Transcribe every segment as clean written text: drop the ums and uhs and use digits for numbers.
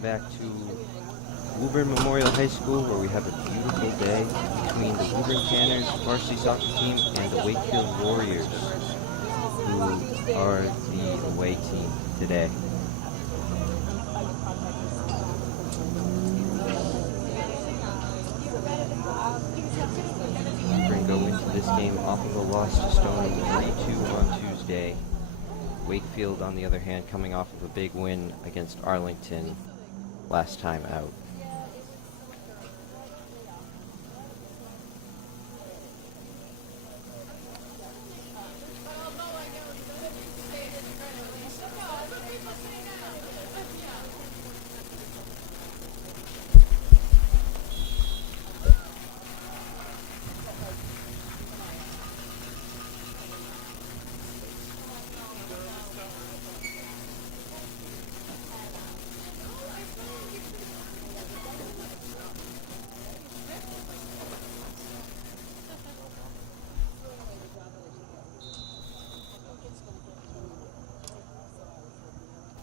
welcome back to Woburn Memorial High School, where we have a beautiful day between the Woburn Tanners varsity soccer team and the Wakefield Warriors, who are the away team today. Woburn go into this game off of a loss to Stoneham 3-2 on Tuesday. Wakefield, on the other hand, coming off of a big win against Arlington last time out.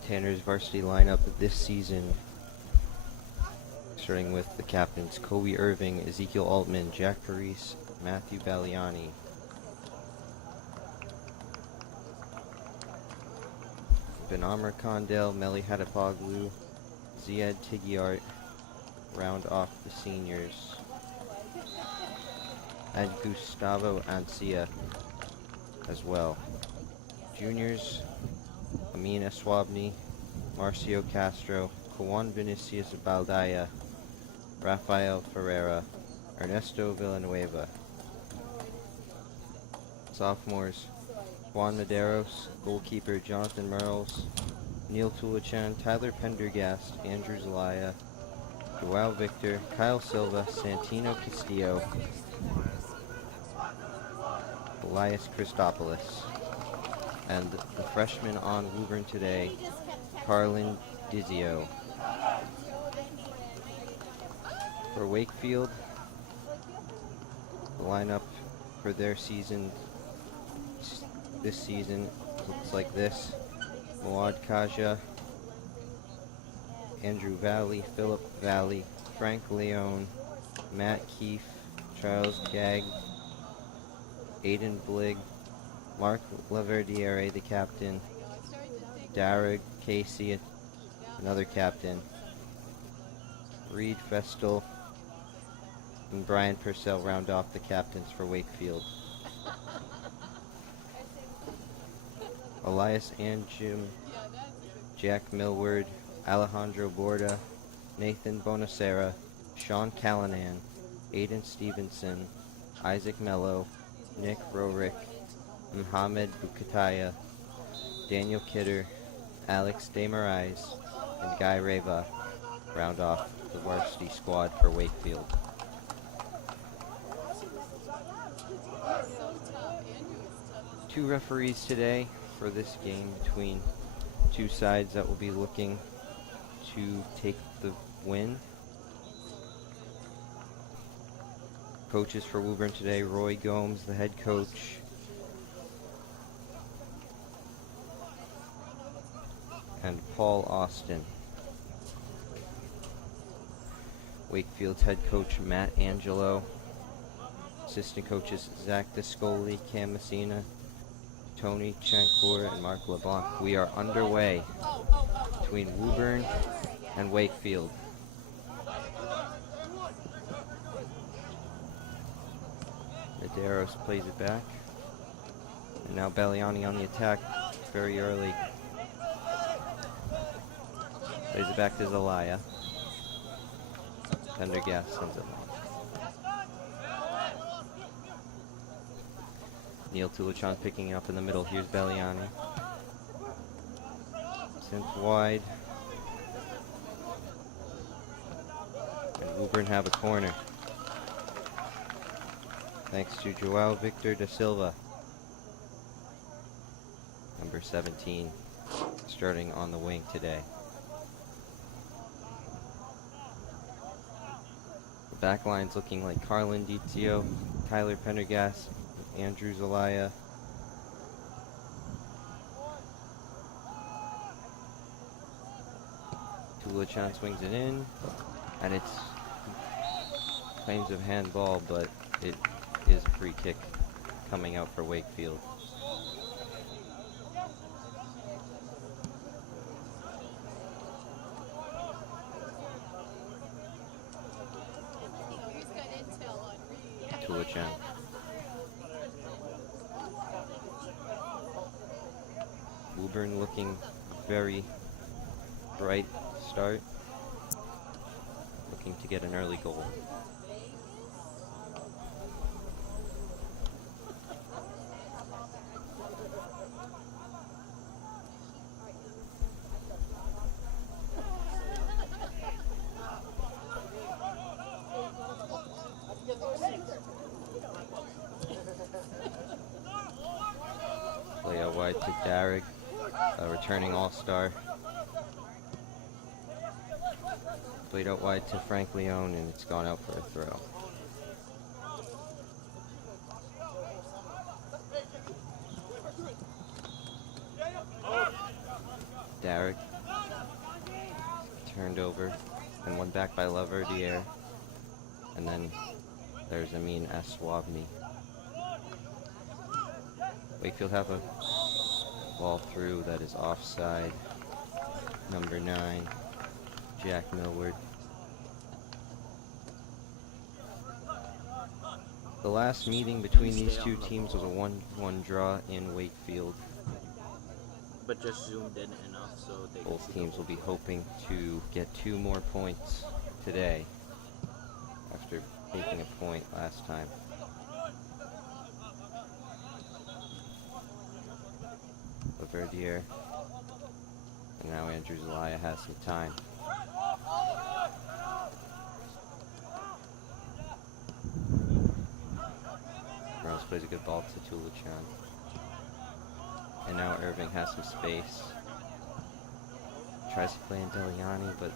Tanner's varsity lineup this season, starting with the captains Kobe Irving, Ezekiel Altman, Jack Parise, Matthew Baliani. Benamr Condell, Meli Hadapoglu, Ziad Tigiart round off the seniors. And Gustavo Ancia as well. Juniors, Amin Aswabni, Marcio Castro, Juan Vinicius Baldaya, Rafael Ferreira, Ernesto Villanueva. Sophomores, Juan Medeiros, goalkeeper Jonathan Merles, Neil Tulichan, Tyler Pendergast, Andrew Zelaya, Joao Victor, Kyle Silva, Santino Castillo, Elias Christopoulos. And the freshman on Woburn today, Carlin Dizio. For Wakefield, the lineup for their season this season looks like this: Moad Kaja, Andrew Valley, Philip Valley, Frank Leone, Matt Keefe, Charles Gagg, Aiden Bligg, Mark Laverdiere, the captain, Darragh Casey, another captain, Reed Festal, and Brian Purcell round off the captains for Wakefield. Elias Anjum, Jack Millward, Alejandro Borda, Nathan Bonacera, Sean Callanan, Aiden Stevenson, Isaac Mello, Nick Rorick, Mohamed Bukataya, Daniel Kidder, Alex Demarais, and Guy Reva round off the varsity squad for Wakefield. Two referees today for this game between two sides that will be looking to take the win. Coaches for Woburn today: Roy Gomes, the head coach, and Paul Austin. Wakefield's head coach Matt Angelo, assistant coaches Zach Discoli, Cam Messina, Tony Chancour, and Mark LeBlanc. We are underway between Woburn and Wakefield. Medeiros plays it back. And now Baliani on the attack very early. Plays it back to Zelaya. Pendergast sends it long. Neil Tulichan picking up in the middle. Here's Baliani. Sent wide. And Woburn have a corner, thanks to Joao Victor da Silva, number 17, starting on the wing today. The back line's looking like Carlin Dizio, Tyler Pendergast, Andrew Zelaya, Tulichan swings it in, and it's claims of handball, but it is a free kick coming out for Wakefield. Tulichan. Woburn looking very bright start, looking to get an early goal. Play out wide to Darrick, a returning all-star. Played out wide to Frank Leone, and it's gone out for a throw. Darrick turned over and won back by Laverdiere, and then there's Amin Aswabni. Wakefield have a ball through that is offside. Number 9, Jack Millward. The last meeting between these two teams was a 1-1 draw in Wakefield. But just zoomed in enough so they Both teams will be hoping to get 2 more points today after taking a point last time. Laverdiere, and now Andrew Zelaya has some time. Rose plays a good ball to Tulichan. And now Irving has some space. Tries to play in Deliani, but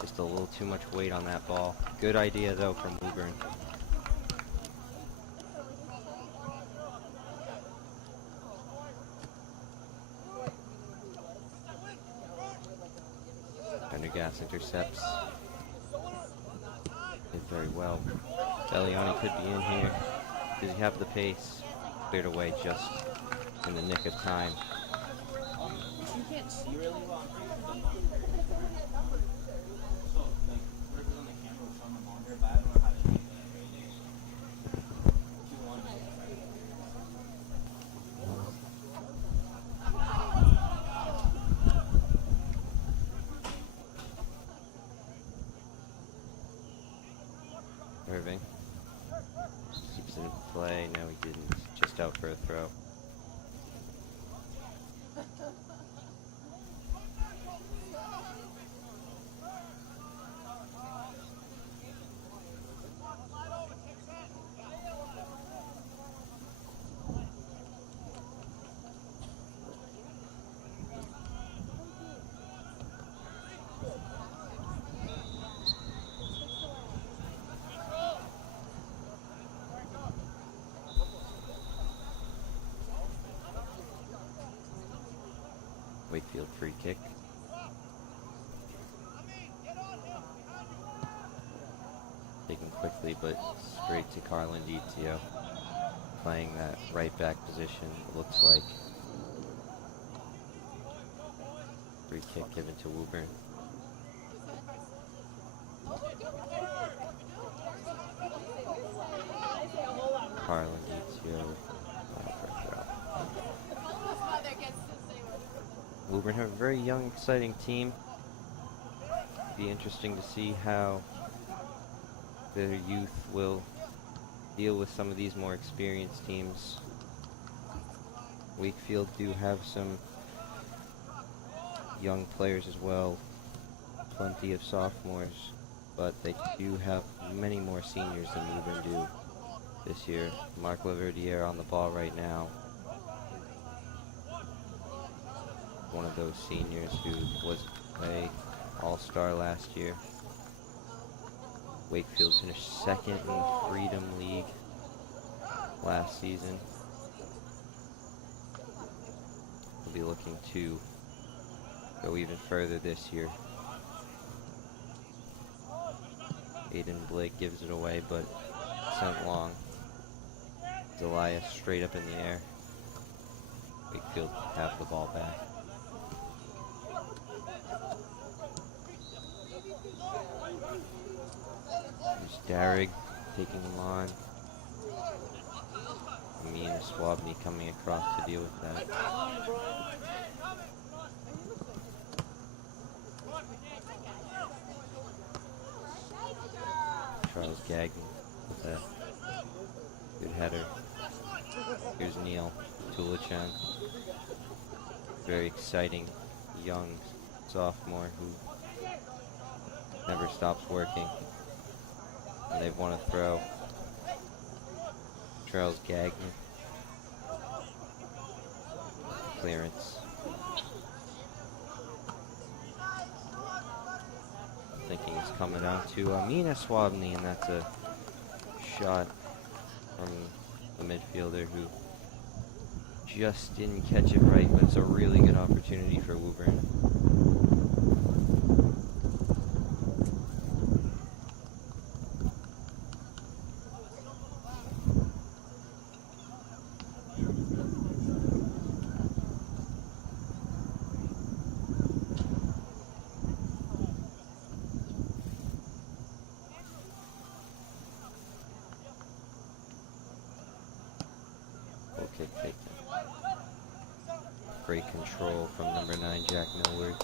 just a little too much weight on that ball. Good idea though from Woburn. Pendergast intercepts. Did very well. Deliani could be in here. Does he have the pace? Cleared away just in the nick of time. You can't see really well. Irving keeps it in play. No, he didn't. Just out for a throw. Wakefield free kick. Taken quickly, but straight to Carlin Dizio. Playing that right back position, it looks like. Free kick given to Woburn. Carlin Dizio. Woburn have a very young, exciting team. Be interesting to see how their youth will deal with some of these more experienced teams. Wakefield do have some young players as well, plenty of sophomores, but they do have many more seniors than Woburn do this year. Mark Laverdiere on the ball right now. One of those seniors who was an all-star last year. Wakefield finished second in the Freedom League last season. We'll be looking to go even further this year. Aiden Blake gives it away, but sent long. Elias straight up in the air. Wakefield have the ball back. There's Darrig taking him on. Me and Swabney coming across to deal with that. Charles Gagnon with a good header. Here's Neil Tulichan. Very exciting young sophomore who never stops working. And they've won a throw. Charles Gagnon. Clearance. Thinking it's coming out to Amina Swabney, and that's a shot from the midfielder who just didn't catch it right, but it's a really good opportunity for Woburn. Kick taken. Great control from number 9, Jack Millward.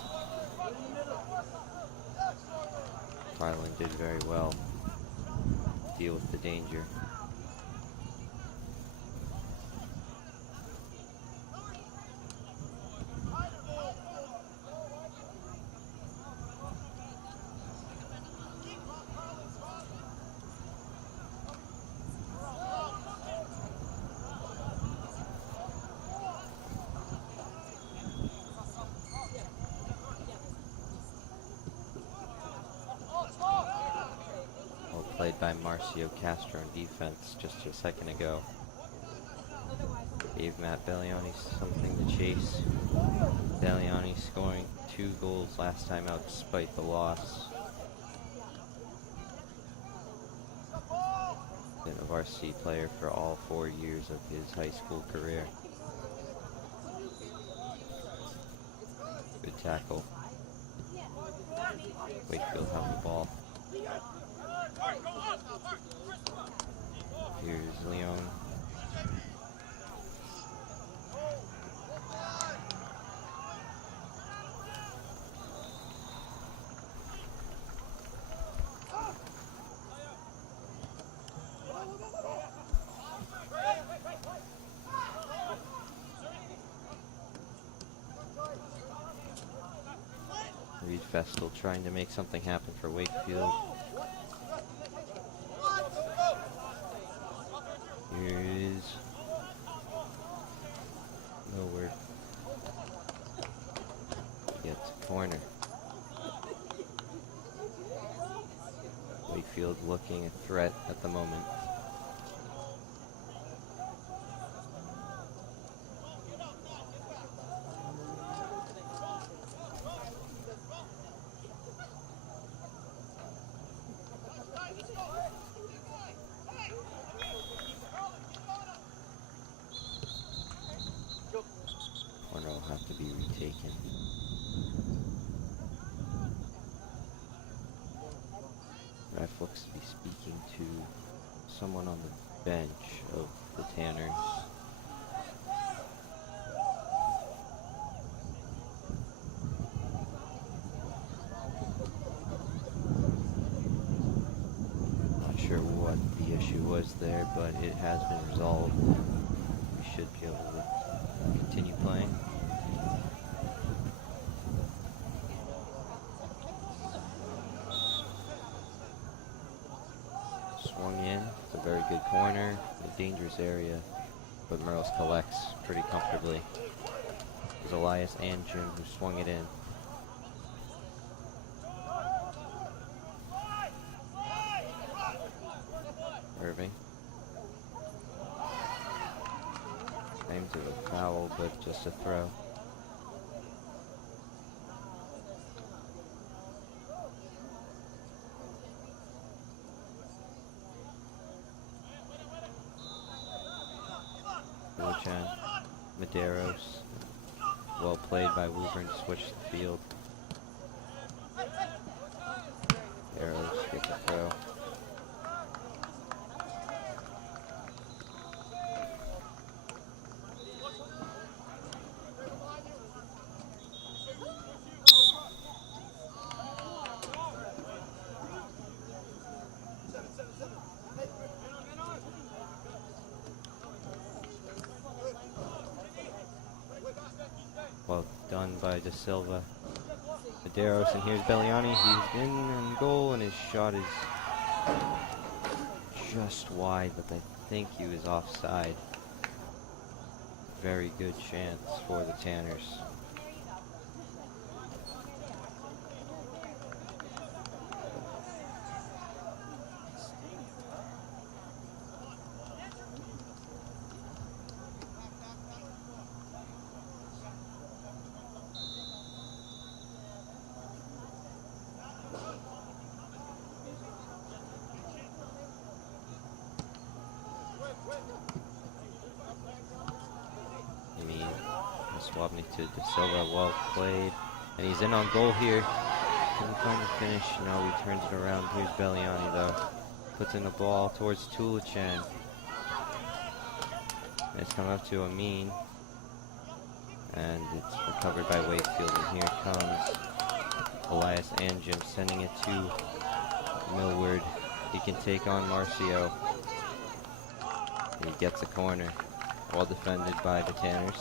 Carlin did very well. Deal with the danger. Played by Marcio Castro in defense just a second ago. Gave Matt Belliani something to chase. Belliani scoring 2 goals last time out despite the loss. Been a varsity player for all 4 years of his high school career. Good tackle. Wakefield have the ball. Here's Leon. Reed Festal trying to make something happen for Wakefield. Here is Millward. Gets a corner. Wakefield looking a threat at the moment. Corner will have to be retaken. Ref looks to be speaking to someone on the bench of the Tanners. Not sure what the issue was there, but it has been resolved. We should be able to continue playing. Swung in. It's a very good corner. A dangerous area, but Merles collects pretty comfortably. It was Elias and Jim who swung it in. Irving. Aimed to a foul, but just a throw. Tulichan, Medeiros. Well played by Woburn to switch the field. Medeiros gets a throw. Well done by De Silva. Medeiros, and here's Belliani. He's in goal, and his shot is just wide, but I think he was offside. Very good chance for the Tanners. Swabney to De Silva, well played. And he's in on goal here. Couldn't find the finish. No, he turns it around. Here's Belliani though. Puts in the ball towards Tulichan. And it's come up to Amin. And it's recovered by Wakefield. And here comes Elias Anjim sending it to Millward. He can take on Marcio. And he gets a corner. Well defended by the Tanners.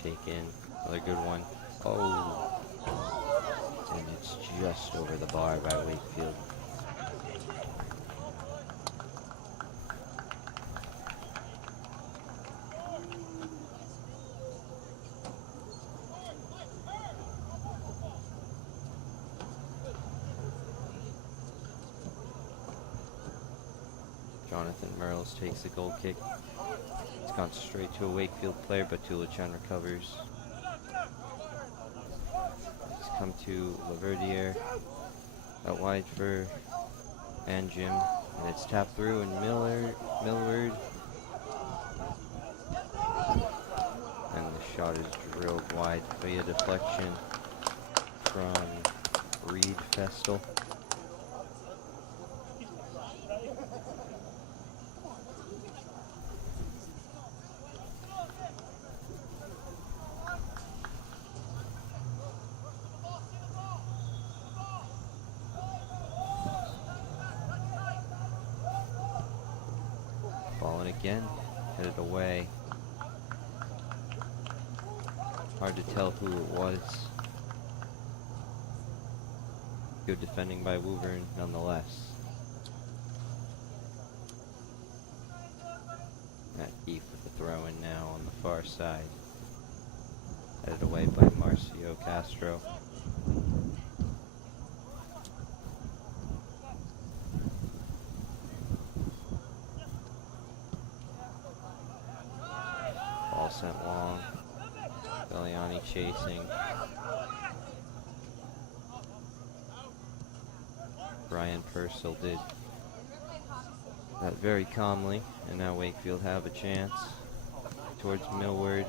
Taken, another good one. Oh, and it's just over the bar by Wakefield. Jonathan Merles takes the goal kick. It's gone straight to a Wakefield player, but Tulichan recovers. It's come to Laverdiere. Out wide for Anjim. And it's tapped through, and Millward. And the shot is drilled wide via deflection from Reed Festel. Ball in again, headed away. Hard to tell who it was. Good defending by Woburn, nonetheless. Matt Keefe with the throw in now on the far side. Headed away by Marcio Castro. Ball sent long. Belliani chasing. Brian Purcell did that very calmly, and now Wakefield have a chance towards Millward,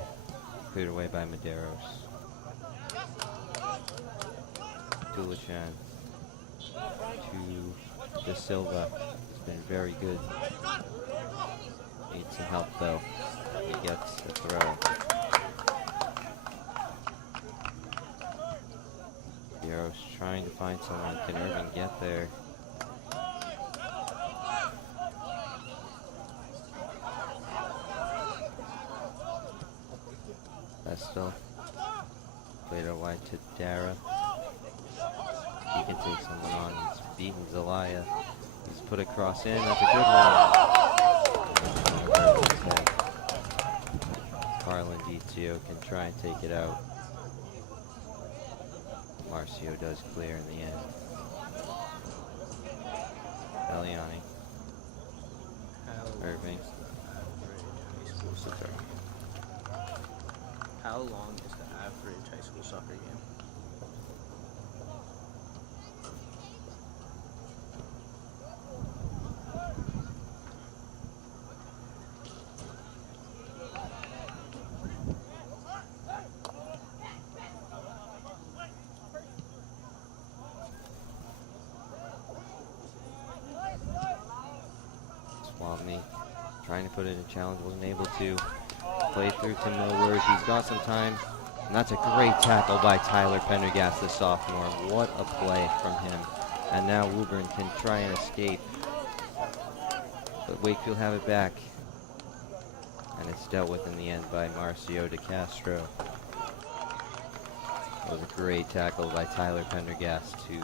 cleared away by Medeiros. Tulichan to De Silva. It's been very good. Needs some help though. He gets the throw. Medeiros trying to find someone. Can Irving get there? Vestal. Played it wide to Dara. He can take someone on. He's beaten Zelaya. He's put a cross in. That's a good one. Harlan Dizio can try and take it out. Marcio does clear in the end. Eliani. Irving. How long is the average high school soccer game? Swamney trying to put it in challenge, wasn't able to. Play through to Millward. He's got some time. And that's a great tackle by Tyler Pendergast, the sophomore. What a play from him. And now Woburn can try and escape. But Wakefield have it back. And it's dealt with in the end by Marcio de Castro. It was a great tackle by Tyler Pendergast to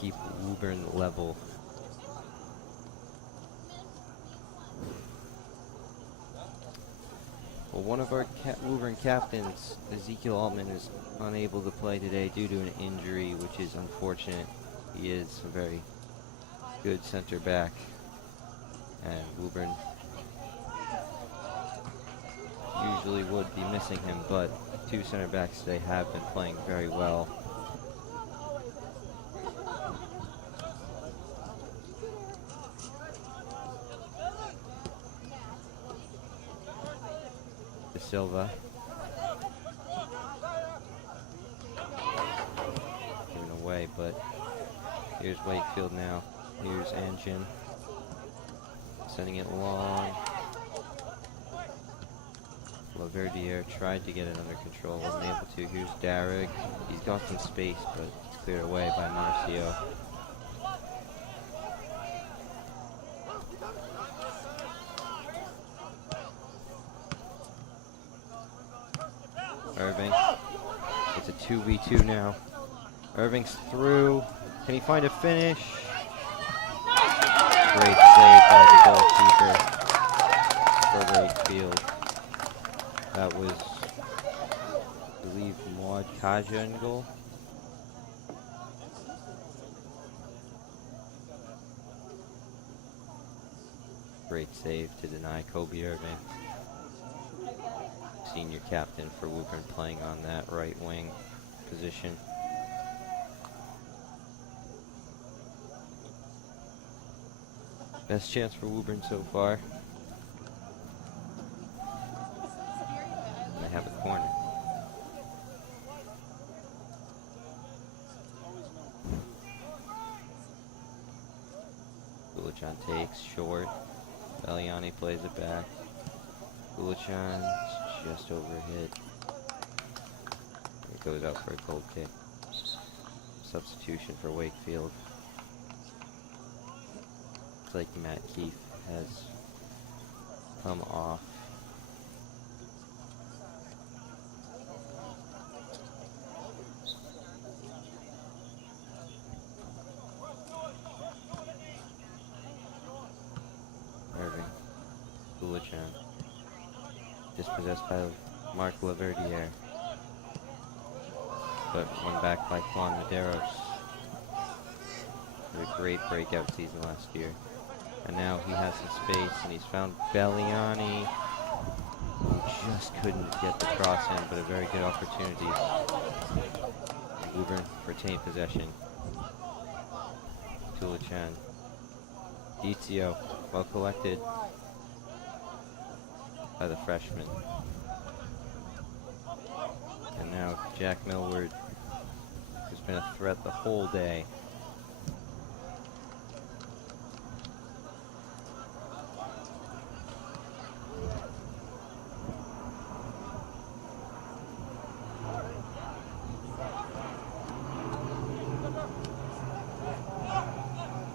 keep Woburn level. Well, one of our Woburn captains, Ezekiel Altman, is unable to play today due to an injury, which is unfortunate. He is a very good center back, and Woburn usually would be missing him, but two center backs today have been playing very well. Silva. Given away, but here's Wakefield now. Here's Engine. Sending it long. Laverdiere tried to get it under control, wasn't able to. Here's Darrig. He's got some space, but it's cleared away by Marcio. Irving. It's a 2v2 now. Irving's through. Can he find a finish? Great save by the goalkeeper for Wakefield. That was, I believe, Maud Kaja in goal. Great save to deny Kobe Irving, senior captain for Woburn, playing on that right wing position. Best chance for Woburn so far. And they have a corner. Gulichan takes short. Eliani plays it back. Gulichan's just overhit. It goes out for a goal kick. Substitution for Wakefield. It's like Matt Keefe has come off. Irving. Gulichan. Dispossessed by Mark Laverdiere. But won back by Juan Medeiros. Had a great breakout season last year. And now he has some space, and he's found Belliani, who just couldn't get the cross in, but a very good opportunity. Woburn retained possession. Gulichan. Dizio, well collected by the freshman. And now Jack Millward, who's been a threat the whole day.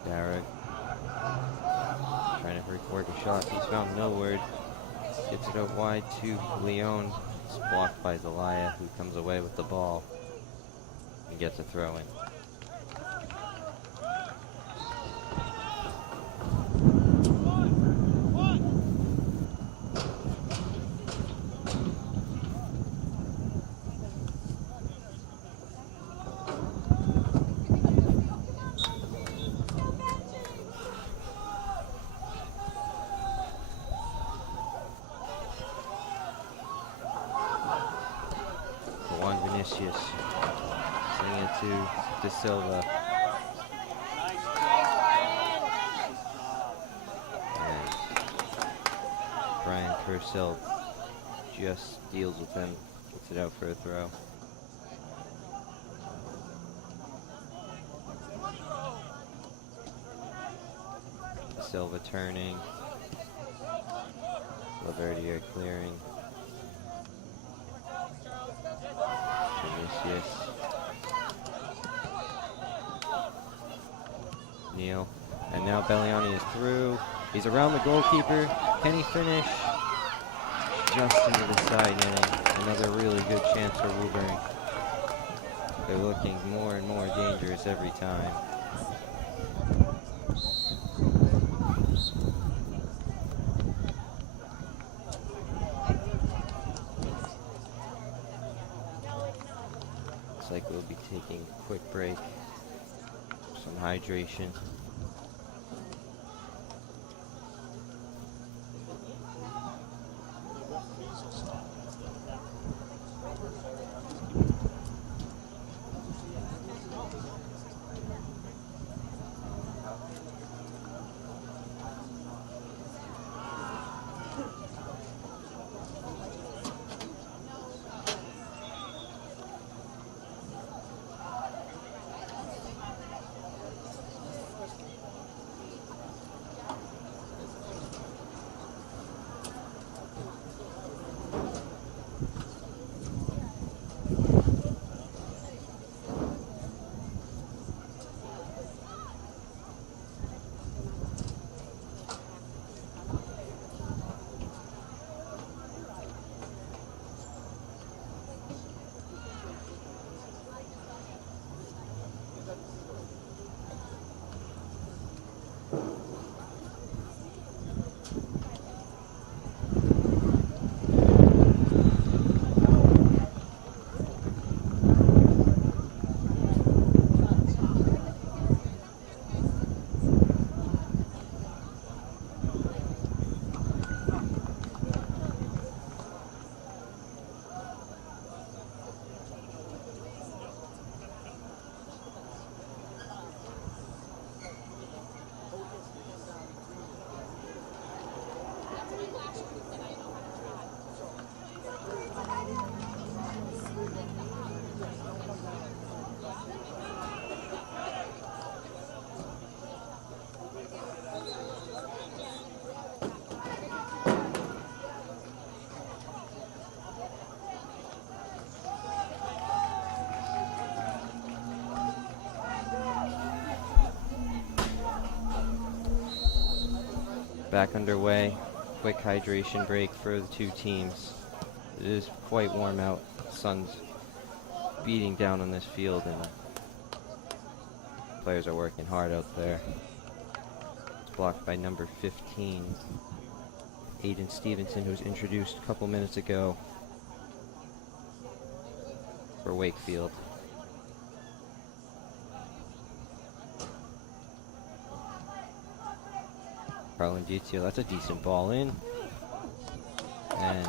Derek trying to work a shot. He's found Millward. Gets it out wide to Leon. It's blocked by Zelaya, who comes away with the ball and gets a throw in. Juan Vinicius. Sending it to De Silva. And Brian Purcell just deals with him. Gets it out for a throw. De Silva turning. Laverdier clearing. Vinicius. Neal. And now Belliani is through. He's around the goalkeeper. Can he finish? Just into the side netting. Another really good chance for Woburn. They're looking more and more dangerous every time. Looks like we'll be taking a quick break. Some hydration. Back underway. Quick hydration break for the two teams. It is quite warm out. The sun's beating down on this field and players are working hard out there. It's blocked by number 15, Aiden Stevenson, who was introduced a couple minutes ago for Wakefield. Carlin Dizio, that's a decent ball in. And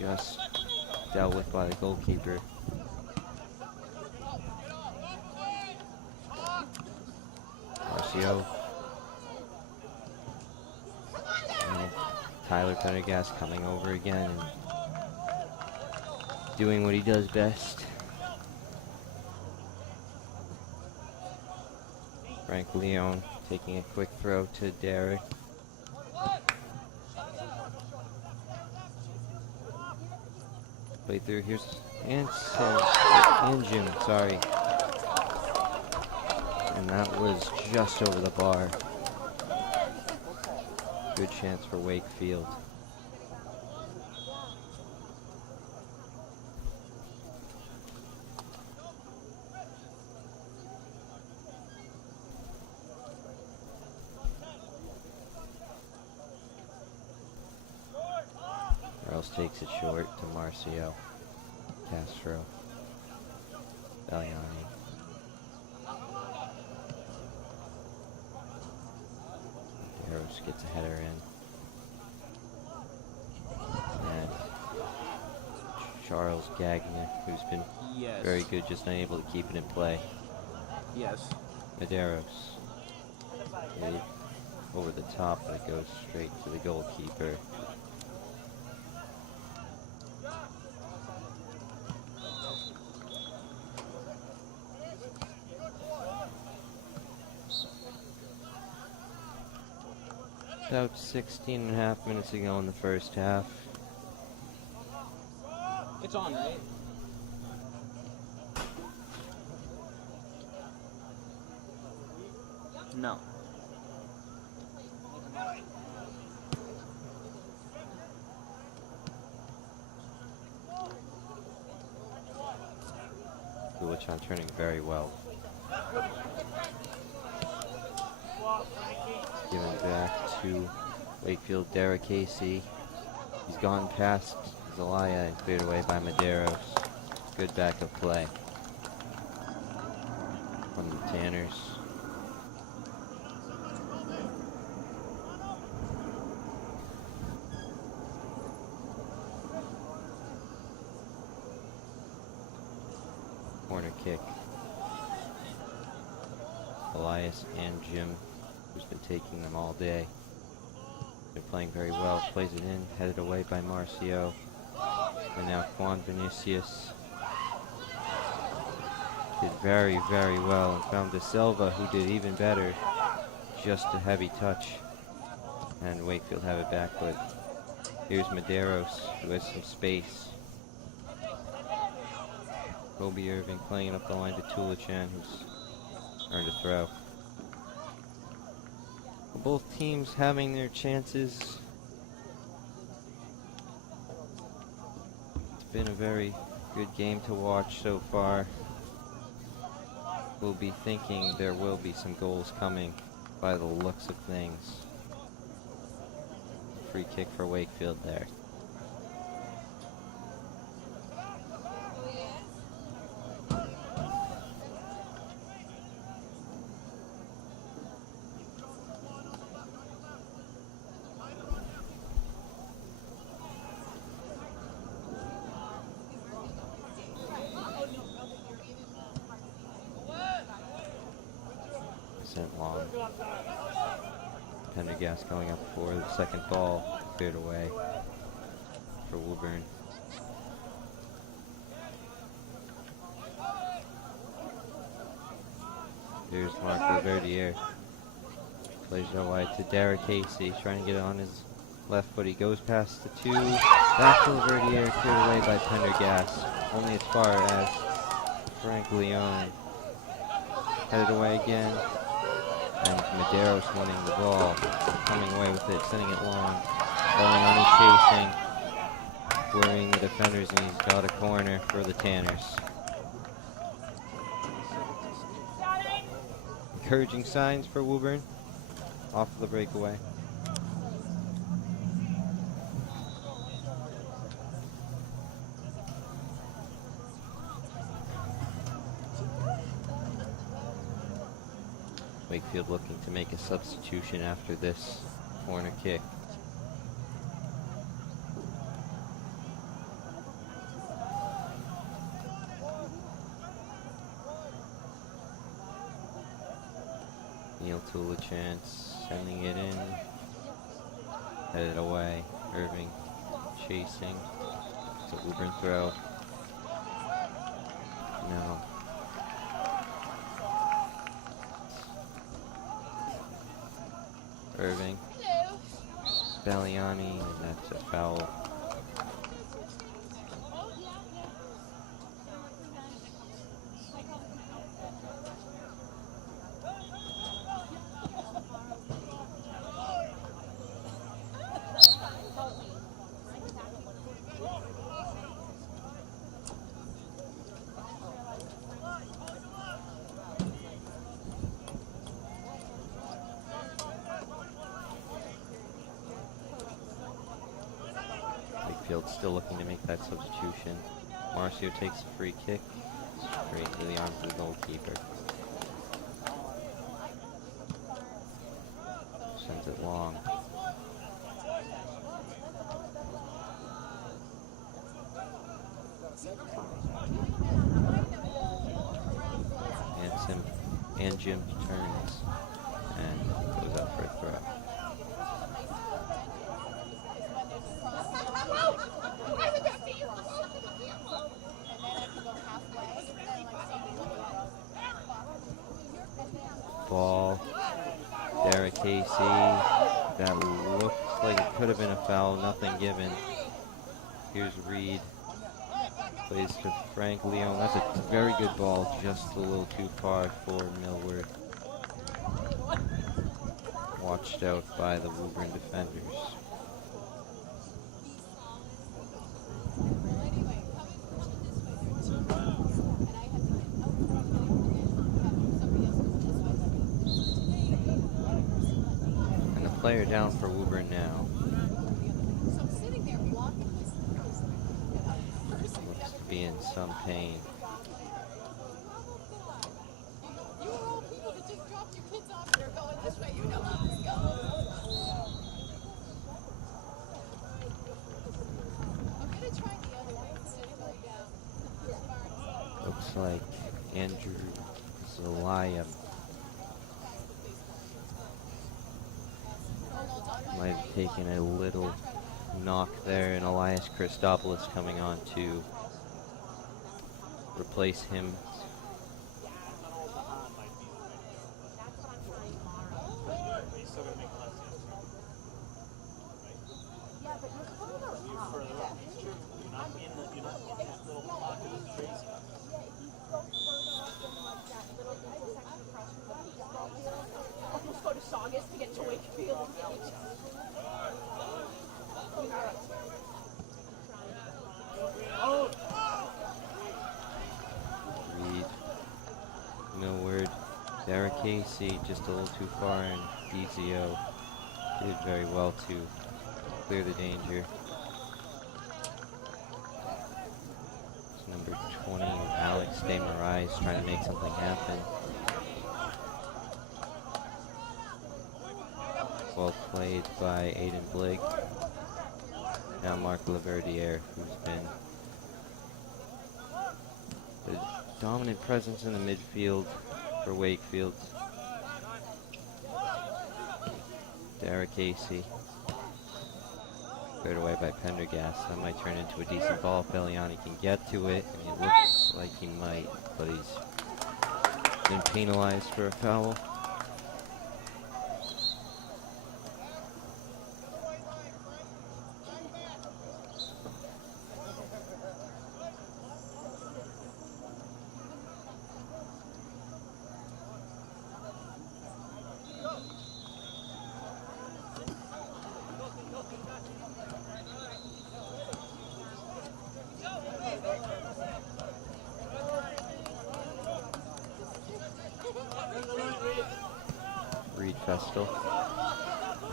just dealt with by the goalkeeper. Marcio. And Tyler Pendergast coming over again and doing what he does best. Frank Leon taking a quick throw to Derek. Play through, here's and Jim, sorry. And that was just over the bar. Good chance for Wakefield. Takes it short to Marcio, Castro, Belliani. Eros gets a header in. And Charles Gagnon, who's been Yes. very good, just unable to keep it in play. Yes. Medeiros. Made over the top, but it goes straight to the goalkeeper. About 16 and a half minutes ago in the first half. It's on, right? No. Gulichan turning very well. Given back to Wakefield. Derek Casey. He's gone past Zelaya and cleared away by Medeiros. Good backup play from the Tanners. Corner kick. Elias and Jim, who's been taking them all day. They're playing very well. Plays it in, headed away by Marcio. And now Juan Vinicius did very, very well and found De Silva, who did even better. Just a heavy touch. And Wakefield have it back, but here's Medeiros, who has some space. Kobe Irving playing up the line to Tulichan, who's earned a throw. Both teams having their chances. It's been a very good game to watch so far. We'll be thinking there will be some goals coming by the looks of things. Free kick for Wakefield there. Sent long. Pendergast going up for the second ball, cleared away for Woburn. Here's Marco Verdier. Plays it away to Derek Casey, trying to get it on his left foot. He goes past the two. Back to Verdier, cleared away by Pendergast. Only as far as Frank Leone. Headed away again. And Medeiros winning the ball, coming away with it, sending it long. Belliani chasing, worrying the defenders, and he's got a corner for the Tanners. Encouraging signs for Woburn, off of the breakaway. Wakefield looking to make a substitution after this corner kick. Neil Tulichan sending it in. Headed away. Irving chasing. It's a Woburn throw. No. Irving. Belliani, and that's a foul. Wakefield still looking to make that substitution. Marcio takes a free kick straight to the arms of the goalkeeper. Sends it long. And Jim turns and goes up for a throw. Ball. Derek Casey. That looked like it could have been a foul. Nothing given. Here's Reed. Plays to Frank Leon. That's a very good ball. Just a little too far for Millward. Watched out by the Woburn defenders. And the player down for Woburn now. Looks to be in some pain. Looks like Andrew Zelaya might have taken a little knock there, and Elias Christopoulos coming on to replace him. To get to Wakefield. Reed, Millward, Derek Casey just a little too far, and DZO did very well to clear the danger. It's number 20, Alex De Moraes, trying to make something happen. Well played by Aiden Blake. Now Mark Laverdiere, who's been the dominant presence in the midfield for Wakefield. Derek Casey. Cleared away by Pendergast. That might turn into a decent ball if Belliani can get to it, and it looks like he might, but he's been penalized for a foul. Reed Festal.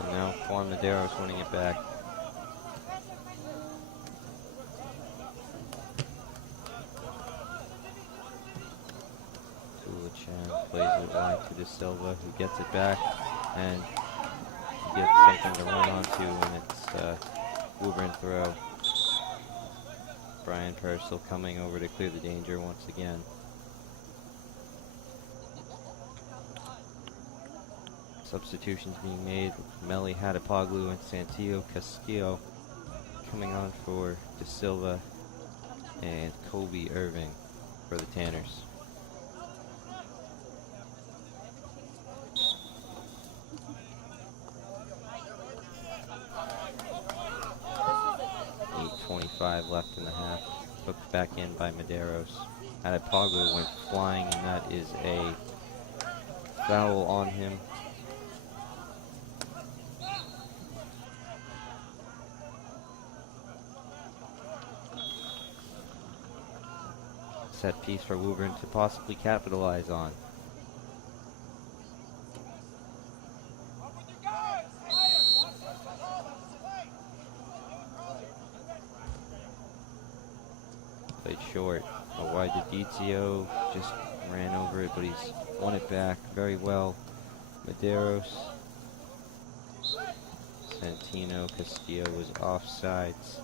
And now Juan Madero's winning it back. Tulichan plays it wide to De Silva, who gets it back, and he gets something to run onto, and it's Woburn throw. Brian Purcell coming over to clear the danger once again. Substitutions being made. Meli Hadapoglu and Santillo Castillo coming on for De Silva and Kobe Irving for the Tanners. .8:25 left in the half. Hooked back in by Medeiros. Hadapoglu went flying, and that is a foul on him. Set piece for Woburn to possibly capitalize on. Played short. Wide to Dizio, just ran over it, but he's won it back very well. Medeiros. Santino Castillo was offsides.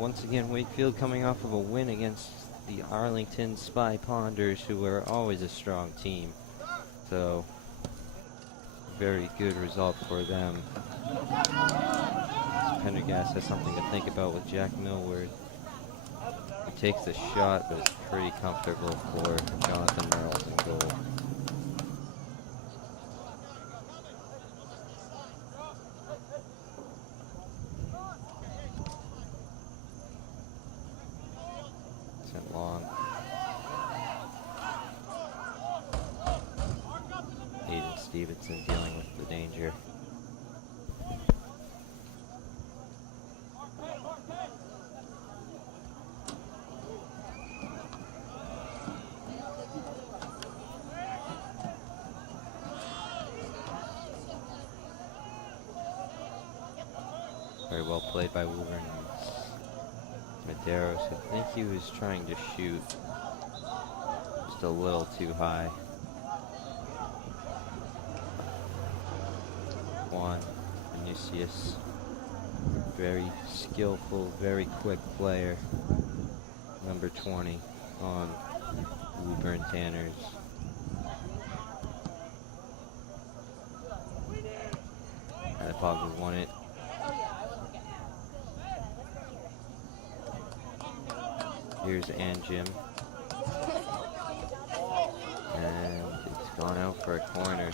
once again, Wakefield coming off of a win against the Arlington Spy Ponders, who are always a strong team. So, very good result for them. Pendergast has something to think about with Jack Millward. He takes the shot, but it's pretty comfortable for Jonathan Merles in goal. Sent long. Aiden Stevenson dealing with the danger. Very well played by Woburn. Medeiros, I think he was trying to shoot just a little too high. Juan Vinicius, very skillful, very quick player. Number 20 on Woburn Tanners. Adepoglu won it. Here's Anjim. And it's gone out for a corner.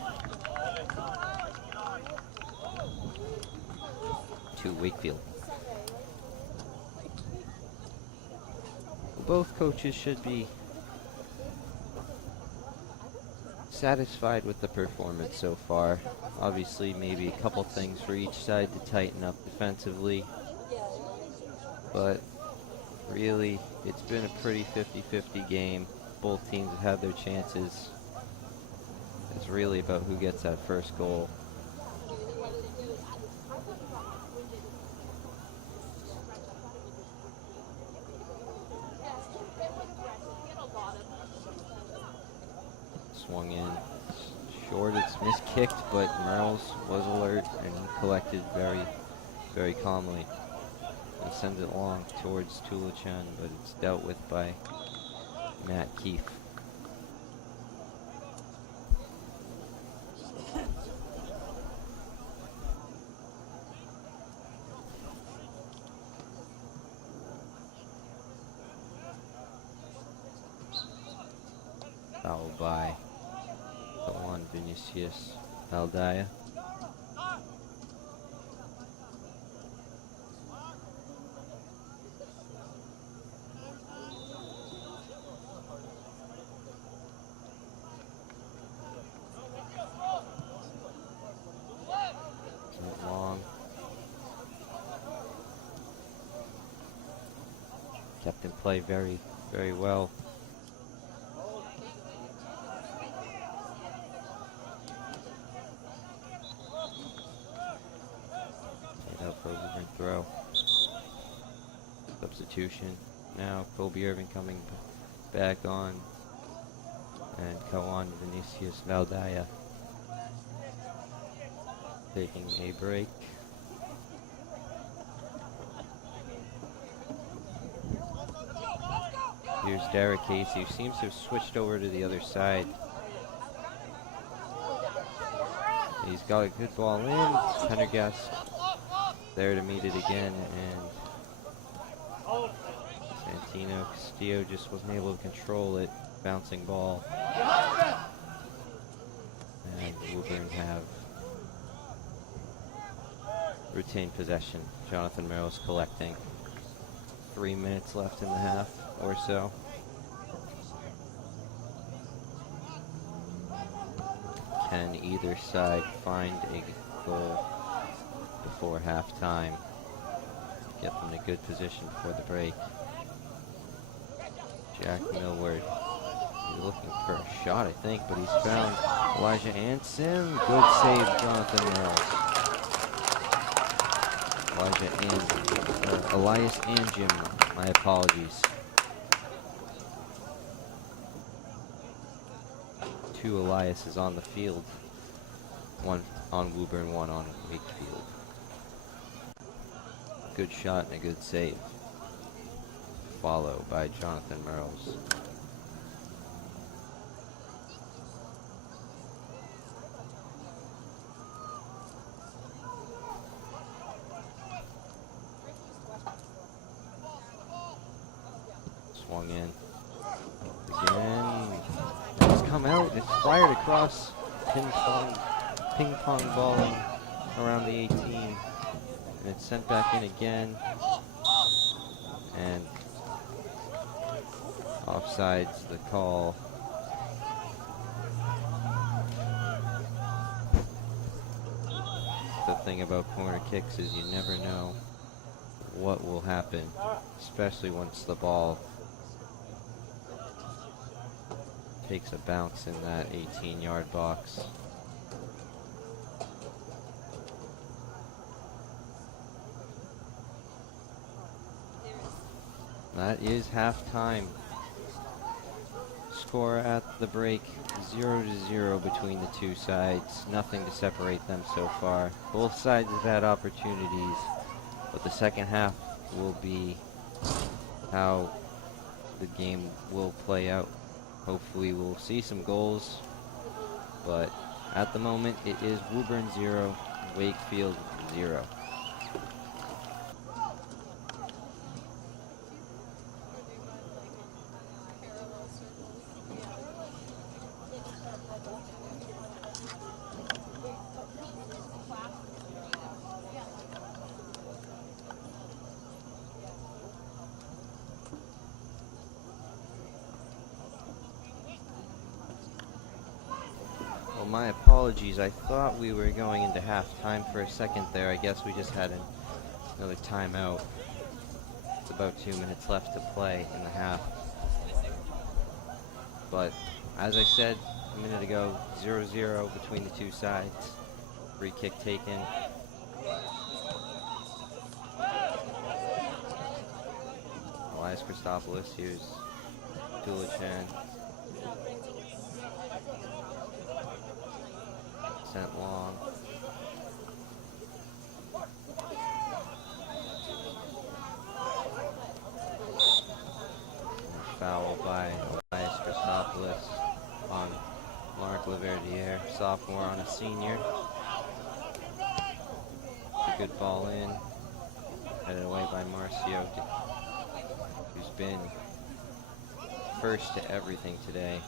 To Wakefield. Both coaches should be satisfied with the performance so far. Obviously, maybe a couple things for each side to tighten up defensively. But really, it's been a pretty 50-50 game. Both teams have had their chances. It's really about who gets that first goal. Swung in. Short, it's miskicked, but Merles was alert and collected very, very calmly. He sends it long towards Tulachan, but it's dealt with by Matt Keefe. Fouled by Juan Vinicius Valdaya. Long. Kept in play very, very well. Throw. Substitution. Now Kobe Irving coming back on. And Kawan Vinicius Valdaya taking a break. Here's Derek Casey, who seems to have switched over to the other side. He's got a good ball in. Pendergast there to meet it again, and Santino Castillo just wasn't able to control it. Bouncing ball. And Woburn have retained possession. Jonathan Merrill's collecting. 3 minutes left in the half or so. Can either side find a goal before halftime? Get them in a good position before the break. Jack Millward. He's looking for a shot, I think, but he's found Elijah Anson. Good save, Jonathan Merrills. Elias Anjim, my apologies. 2 Elias on the field. 1 on Woburn, 1 on Wakefield. Good shot and a good save. follow by Jonathan Merles. Swung in. Again. It's come out. It's fired across. Ping pong balling around the 18. And it's sent back in again. And offside's the call. The thing about corner kicks is you never know what will happen, especially once the ball takes a bounce in that 18-yard box. That is halftime. Score at the break, 0-0 between the two sides. Nothing to separate them so far. Both sides have had opportunities, but the second half will be how the game will play out. Hopefully we'll see some goals, but at the moment it is Woburn 0, Wakefield 0. My apologies, I thought we were going into halftime for a second there. I guess we just had another timeout. It's about 2 minutes left to play in the half. But as I said a minute ago, 0-0 between the two sides. Free kick taken. Elias Christopoulos, here's Dulichan. Sent long. Foul by Elias Christopoulos on Mark Laverdiere, sophomore on a senior. A good ball in. Headed away by Marcio, who's been first to everything today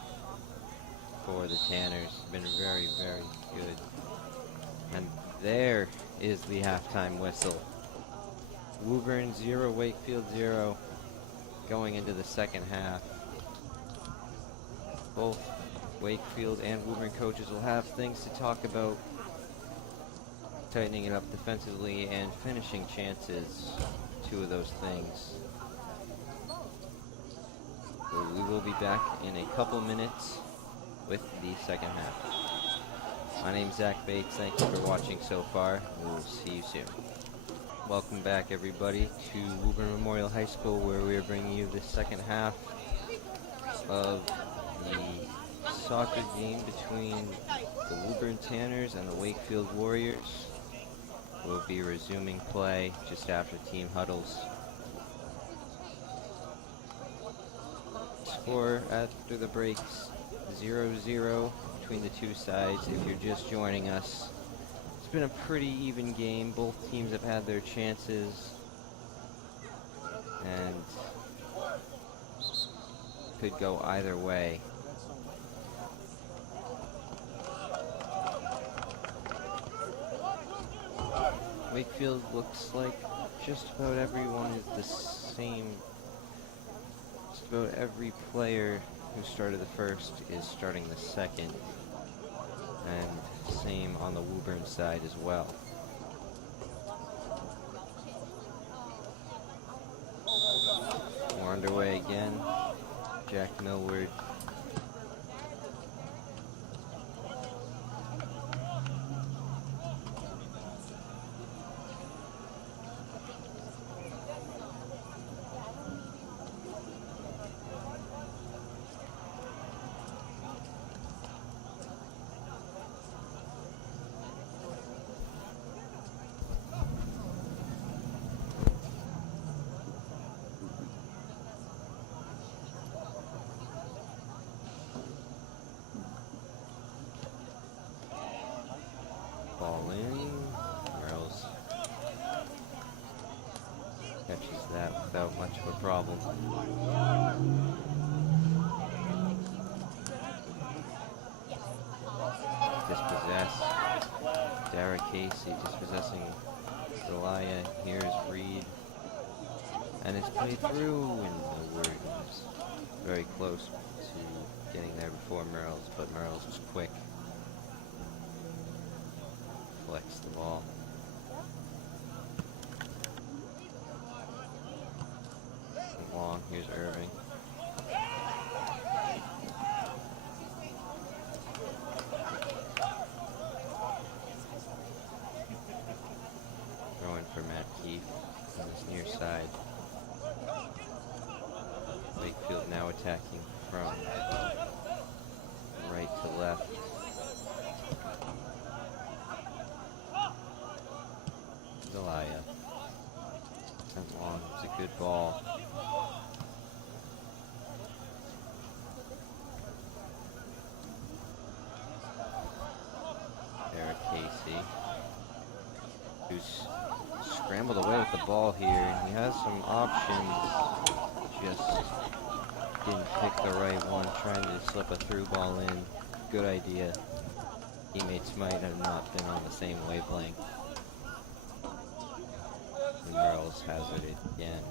for the Tanners. Been very, very good. And there is the halftime whistle. Woburn 0, Wakefield 0, going into the second half. Both Wakefield and Woburn coaches will have things to talk about, tightening it up defensively and finishing chances, two of those things. So we will be back in a couple minutes with the second half. My name's Zach Bates. Thank you for watching so far. We'll see you soon. Welcome back, everybody, to Woburn Memorial High School, where we are bringing you the second half of the soccer game between the Woburn Tanners and the Wakefield Warriors. We'll be resuming play just after team huddles. Score after the breaks, 0-0 between the two sides. If you're just joining us, it's been a pretty even game. Both teams have had their chances and could go either way. Wakefield looks like just about everyone is the same. Just about every player who started the first is starting the second. And same on the Woburn side as well. We're underway again. Jack Millward. Catches that without much of a problem. Dispossess. Derek Casey dispossessing Zelaya. Here's Reed. And it's played through, and the word was very close to getting there before Merles, but Merles was quick. Flex the ball. Long, here's Irving. Going for Matt Keefe on his near side. Wakefield now attacking from right to left. Zelaya. Sent long. It's a good ball. Derek Casey, who's scrambled away with the ball here. He has some options. Just didn't pick the right one, trying to slip a through ball in. Good idea. Teammates might have not been on the same wavelength. And Merles has it again.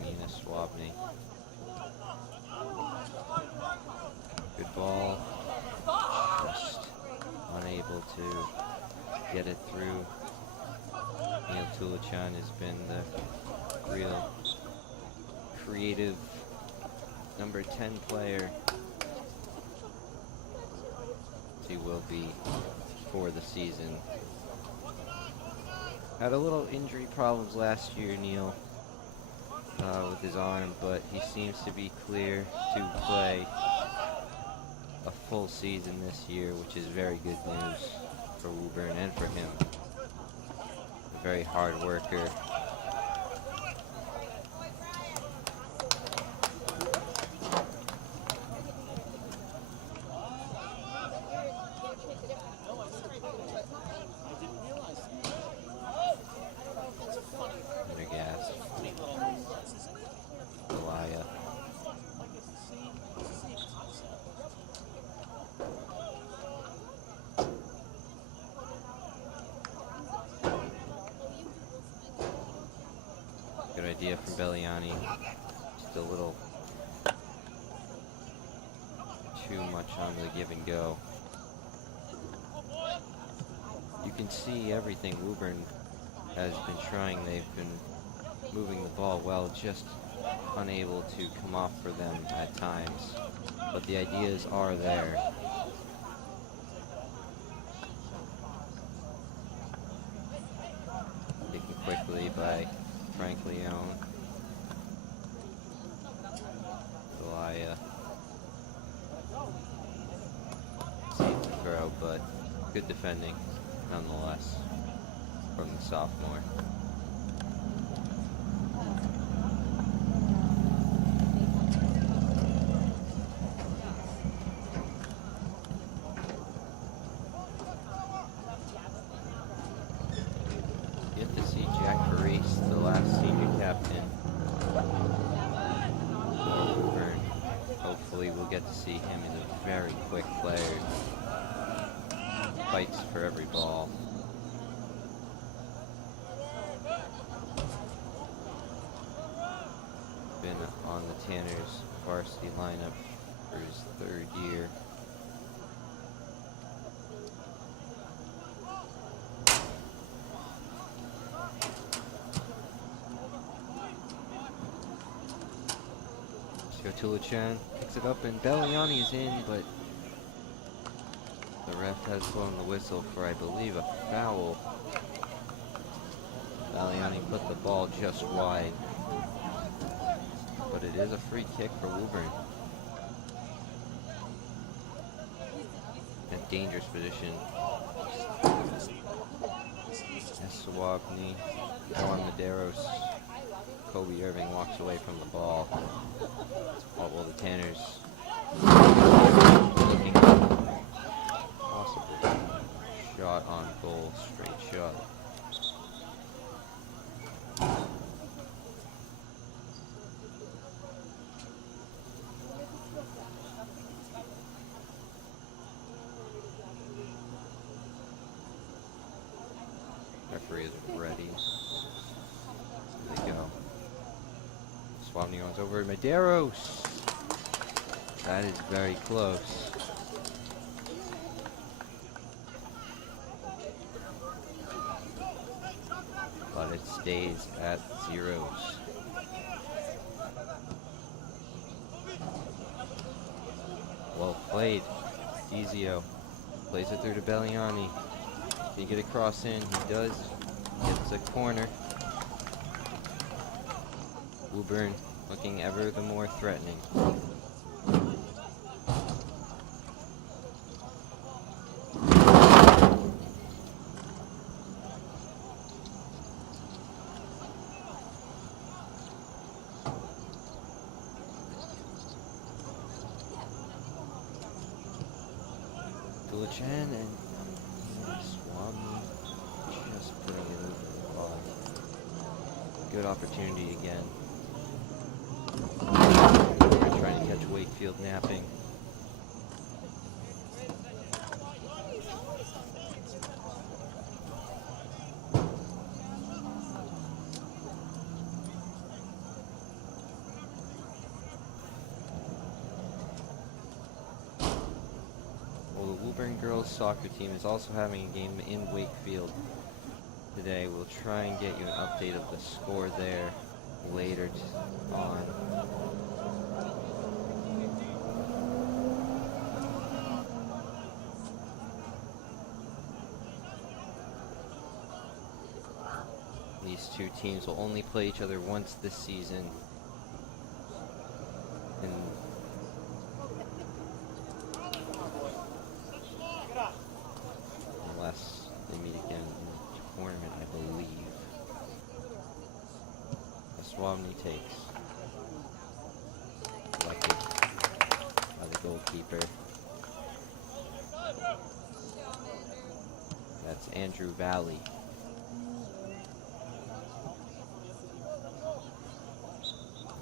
Mina Swabney. Good ball. Just unable to get it through. Neil Tulichan has been the real creative number 10 player. He will be for the season. Had a little injury problems last year, Neil, with his arm, but he seems to be clear to play a full season this year, which is very good news for Woburn and for him. A very hard worker. Good idea from Belliani. Just a little too much on the give and go. You can see everything Woburn has been trying. They've been moving the ball well, just unable to come off for them at times. But the ideas are there. Taken quickly by Frank Leone. Zelaya. Safe throw, but good defending nonetheless from the sophomore. Get to see Jack Parise, the last senior captain for Woburn. Hopefully we'll get to see him. He's a very quick player. Fights for every ball. Been on the Tanners varsity lineup for his third year. Tulichan picks it up and Belliani's in, but the ref has blown the whistle for, I believe, a foul. Belliani put the ball just wide, but it is a free kick for Woburn. In a dangerous position. Swabney, Juan Medeiros. Kobe Irving walks away from the ball. Well, the Tanners looking possible shot on goal. Swamney goes over Medeiros. That is very close. But it stays at zeros. Well played. Dizio plays it through to Belliani. Can he get a cross in? He does. Gets a corner. Woburn looking ever the more threatening. Tulichan and Swami just putting it over the bar. Good opportunity again. We're trying to catch Wakefield napping. Well, the Woburn girls soccer team is also having a game in Wakefield today. We'll try and get you an update of the score there later on. These two teams will only play each other once this season. And unless they meet again in the tournament, I believe. Swamney takes. Collected by the goalkeeper. That's Andrew Valley.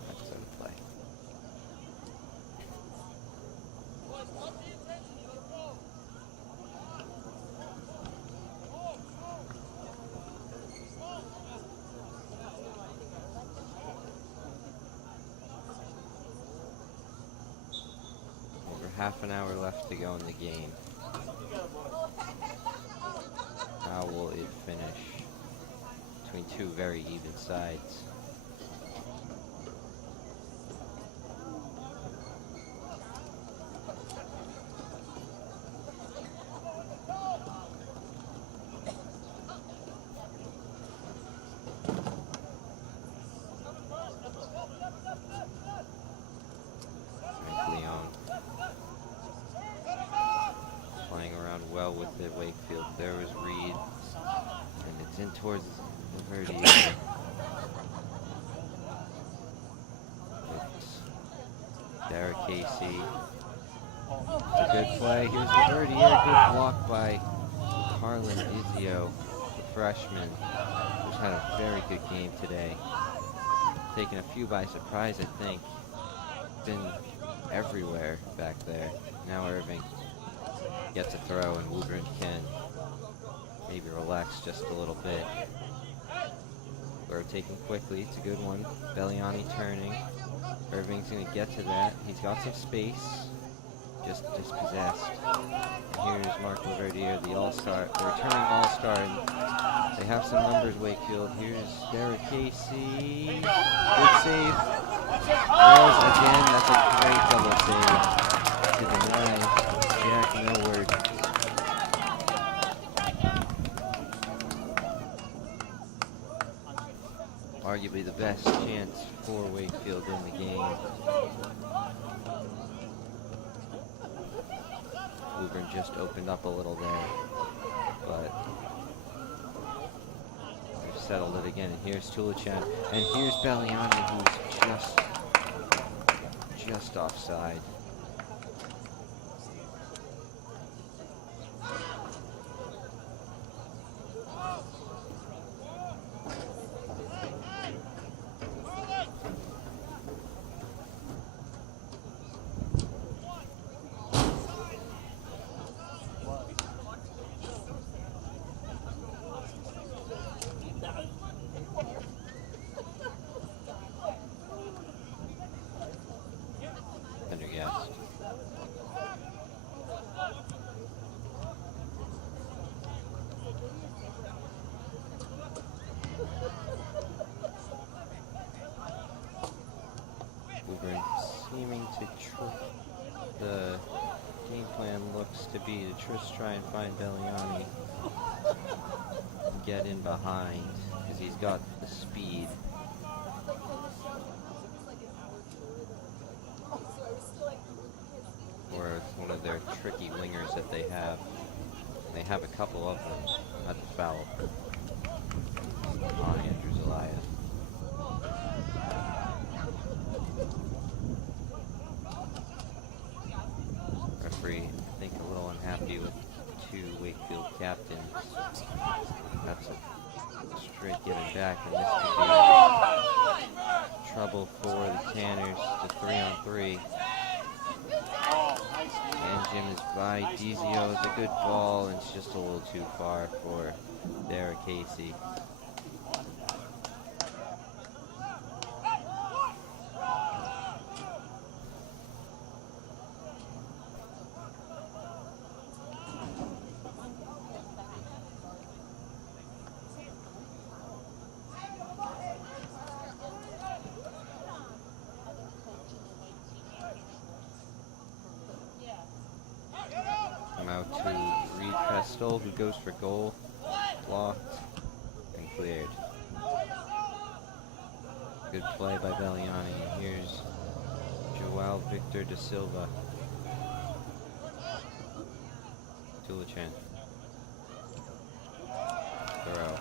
That's out of play. Half an hour left to go in the game. How will it finish? Between two very even sides. Well with it, Wakefield. There was Reed, and it's in towards the Verdi. It's Derek Casey. It's a good play. Here's the Verdi. Good block by Harlan Dizio, the freshman, who's had a very good game today. Taking a few by surprise, I think. Been everywhere back there. Now Irving gets a throw, and Woburn can maybe relax just a little bit. We're taking quickly. It's a good one. Belliani turning. Irving's going to get to that. He's got some space. Just dispossessed. And here's Mark Laverdier, the all-star, the returning all-star. And they have some numbers, Wakefield. Here's Derek Casey. Good save. Wells again. That's a great double save. To deny Jack Millward. Arguably the best chance for Wakefield in the game. Woburn just opened up a little there, but they've settled it again. And here's Tulichan, and here's Belliani, who's just offside. Guest. Woburn seeming to the game plan looks to be to just try and find Belliani and get in behind because he's got the speed. Or one of their tricky wingers that they have. They have a couple of them at the foul on Andrew Zelaya. Referee, I think, a little unhappy with two Wakefield captains. That's a straight giving back, and this could be trouble for the Tanners. The 3-on-3. And Jim is by. Dizio is a good ball, and it's just a little too far for Derek Casey. Out to Reed Pestel, who goes for goal, blocked, and cleared. Good play by Belliani. Here's Joao Victor da Silva. Tulichan. Throw.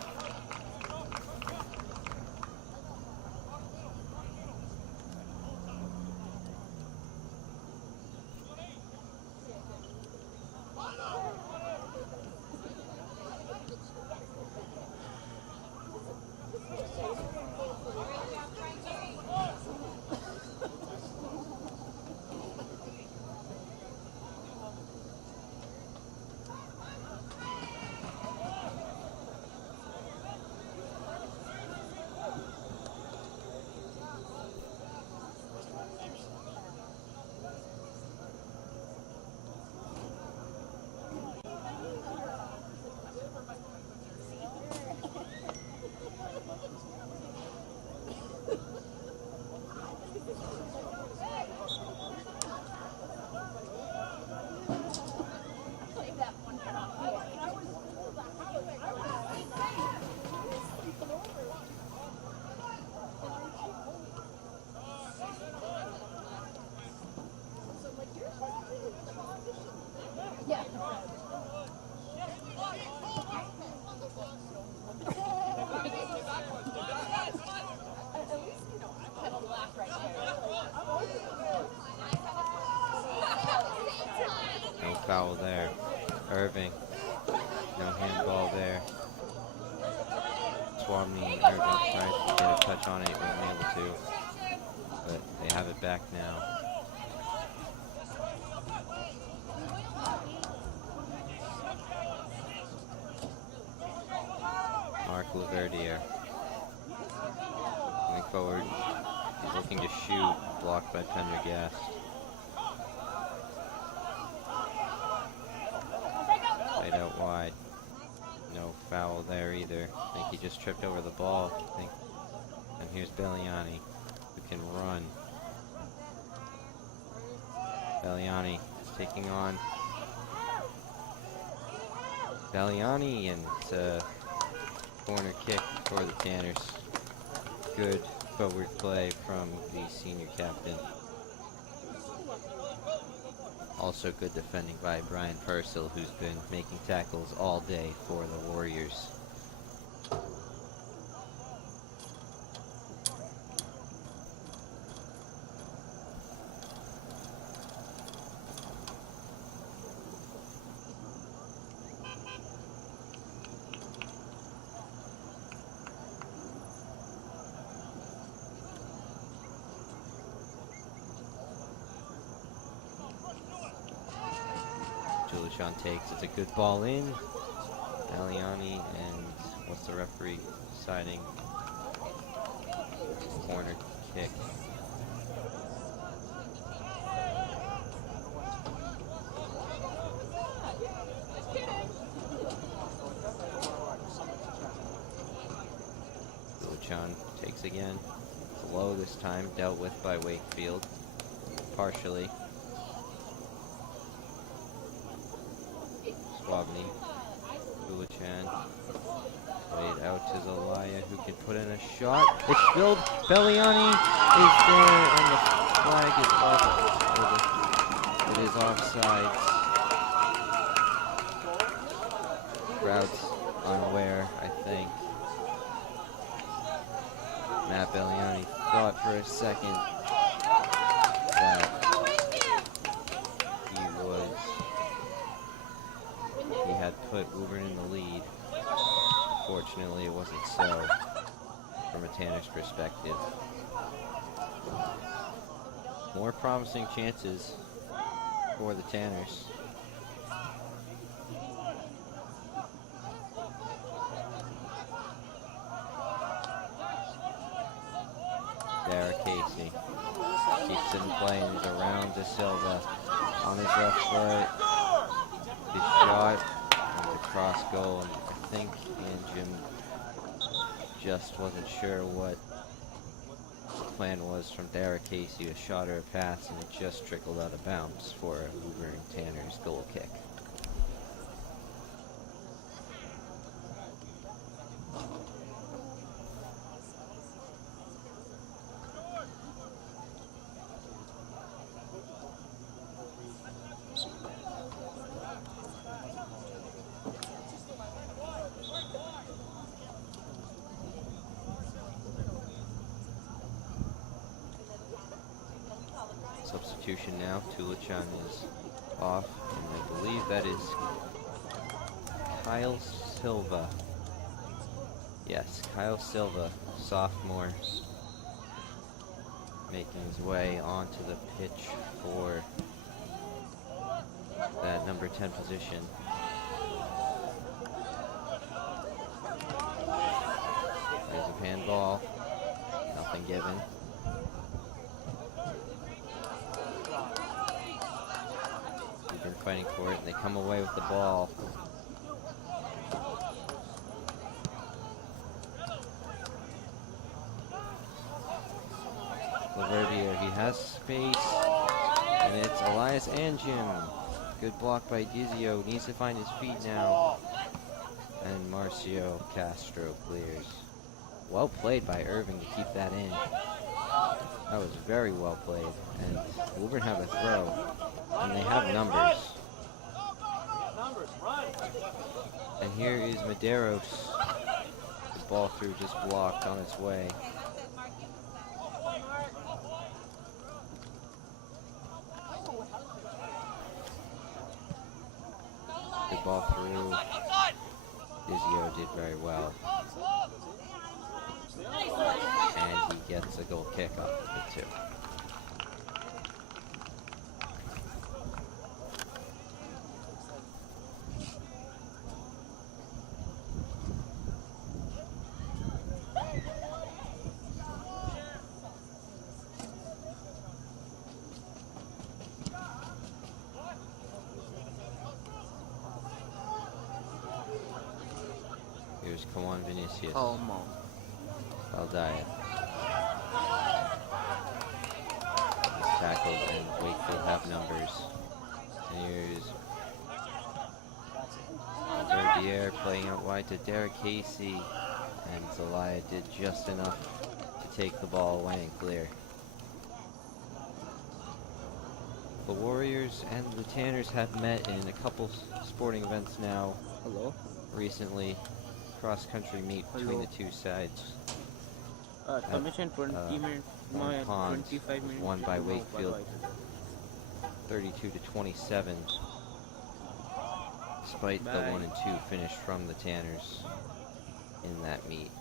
No foul there. Irving. No handball there. Swami and Irving tried to get a touch on it, wasn't able to. But they have it back now. Mark Laverdiere. Coming forward. He's looking to shoot. Blocked by Pendergast. Played out wide. No foul there either. I think he just tripped over the ball. And here's Belliani, who can run. Belliani is taking on Belliani, and corner kick for the Tanners. Good forward play from the senior captain. Also good defending by Brian Purcell, who's been making tackles all day for the Warriors. Tulichan takes, it's a good ball in. Aliani, and what's the referee deciding? Corner kick. Tulichan takes again. Low this time, dealt with by Wakefield. Partially. Swabney. Tulichan. Played out to Zelaya, who can put in a shot. It's spilled. Belliani is there, and the flag is up. It is offside. Crowd's unaware, I think. Matt Belliani thought for a second that he had put Woburn in the lead. Fortunately, it wasn't so from a Tanner's perspective. More promising chances for the Tanners. Derek Casey keeps it in play and is around De Silva on his left foot. His shot and the cross goal. I think Jim just wasn't sure what the plan was from Derek Casey, a shot or a pass, and it just trickled out of bounds for Woburn Tanner's goal kick. Substitution now. Tulichan is off, and I believe that is Kyle Silva. Yes, Kyle Silva, sophomore, making his way onto the pitch for that number 10 position. There's a handball, nothing given. Fighting for it, and they come away with the ball. Laverdier, he has space, and it's Elias Anjim. Good block by Dizio, needs to find his feet now. And Marcio Castro clears. Well played by Irving to keep that in. That was very well played, and Woburn have a throw, and they have numbers. And here is Medeiros. The ball through just blocked on its way. Good ball through. Dizio did very well. And he gets a goal kick off of it too. Here's Kawan Vinicius. Almost. Valdaya. He's tackled, and Wakefield have numbers. And here's Verdier playing out wide to Derek Casey. And Zelaya did just enough to take the ball away and clear. The Warriors and the Tanners have met in a couple sporting events now. Recently. Cross-country meet between the two sides. Commission 20 minutes, One Pond 25 minutes. won by Wakefield 32-27, despite the 1 and 2 finish from the Tanners in that meet.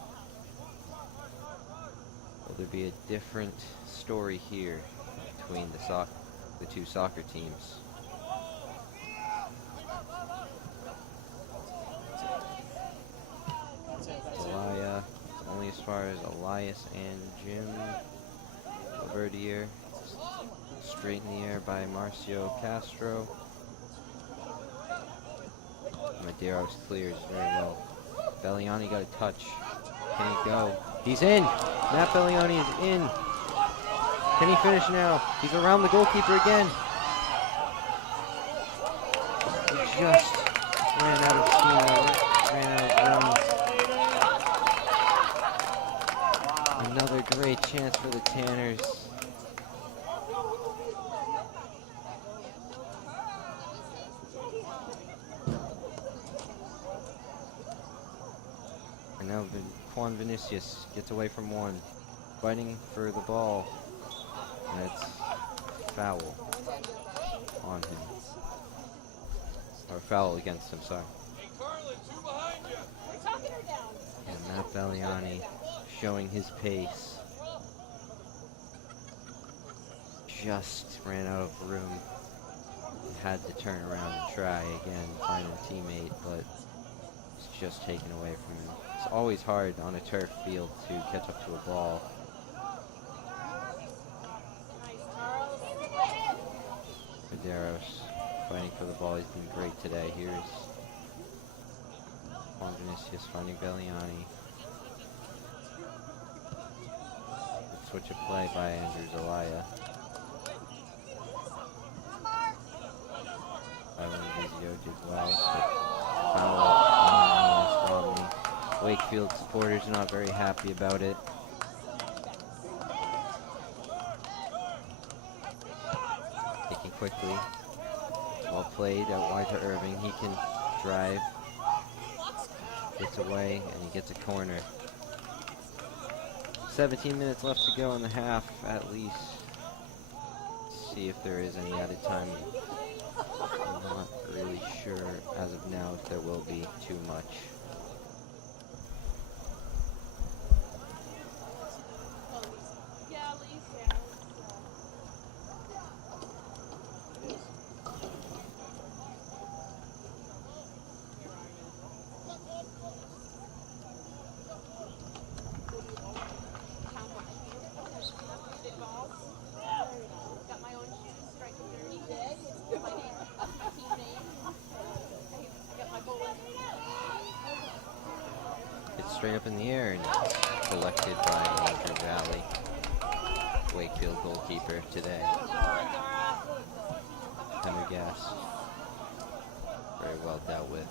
Will there be a different story here between the two soccer teams? Zelaya, only as far as Elias and Jim. Verdier, straight in the air by Marcio Castro. Medeiros clears very well. Belliani got a touch. Can he go? He's in. Matt Belliani is in. Can he finish now? He's around the goalkeeper again. He just ran out of steam. Ran out of room. Another great chance for the Tanners. And now Juan Vinicius gets away from one. Fighting for the ball. And it's foul on him. Or foul against him, sorry. And Matt Belliani showing his pace. Just ran out of room. He had to turn around and try again, find a teammate, but it's just taken away from him. It's always hard on a turf field to catch up to a ball. Medeiros fighting for the ball. He's been great today. Here's Juan Vinicius finding Belliani. Good switch of play by Andrew Zelaya. Ivan Vizio did well, but foul on Romney. Wakefield supporters not very happy about it. Taking quickly. Well played out wide to Irving. He can drive. Gets away and he gets a corner. 17 minutes left to go in the half at least. Let's see if there is any added time. I'm not really sure as of now if there will be too much. Straight up in the air and collected by Andrew Valley, Wakefield goalkeeper today. Henry Gass very well dealt with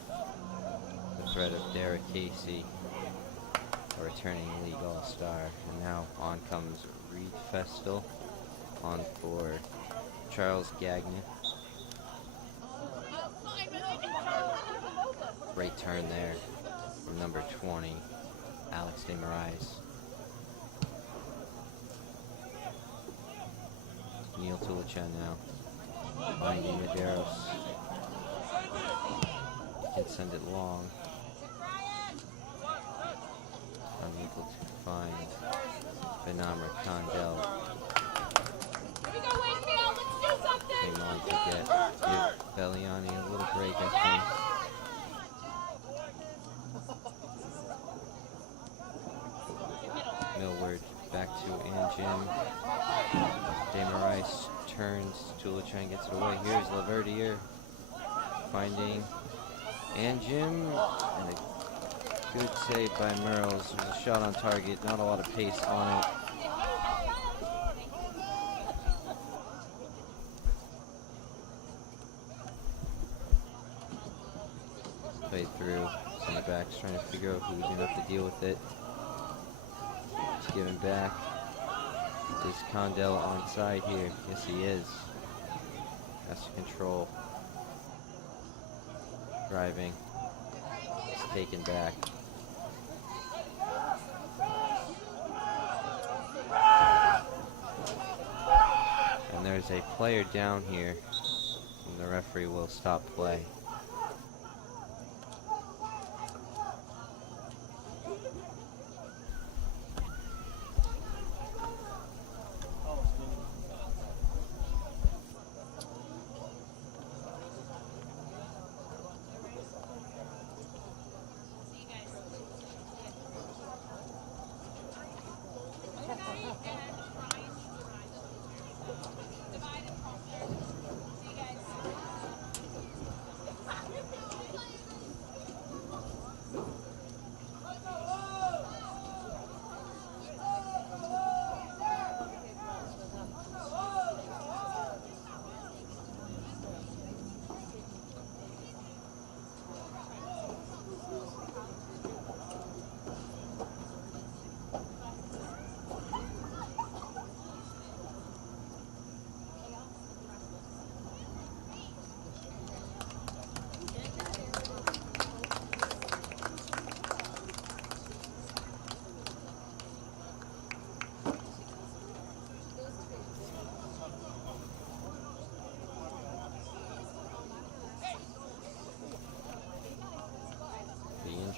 the threat of Derek Casey, a returning league all-star, and now on comes Reed Festel on for Charles Gagnon. Great turn there from number 20. Alex de Moraes. Neil Tulichan now. Finding Medeiros. Can send it long. Unable to find Benamra Condell. Came on to give Belliani a little break, I think. Millward back to Anjim. De Moraes turns. Tulichan gets it away. Here's Laverdier finding Anjim. And a good save by Merles. There's a shot on target. Not a lot of pace on it. Played through. Center backs trying to figure out who's going to have to deal with it. Given back. Is Condell onside here? Yes, he is. Has to control. Driving. It's taken back. And there's a player down here. And the referee will stop play.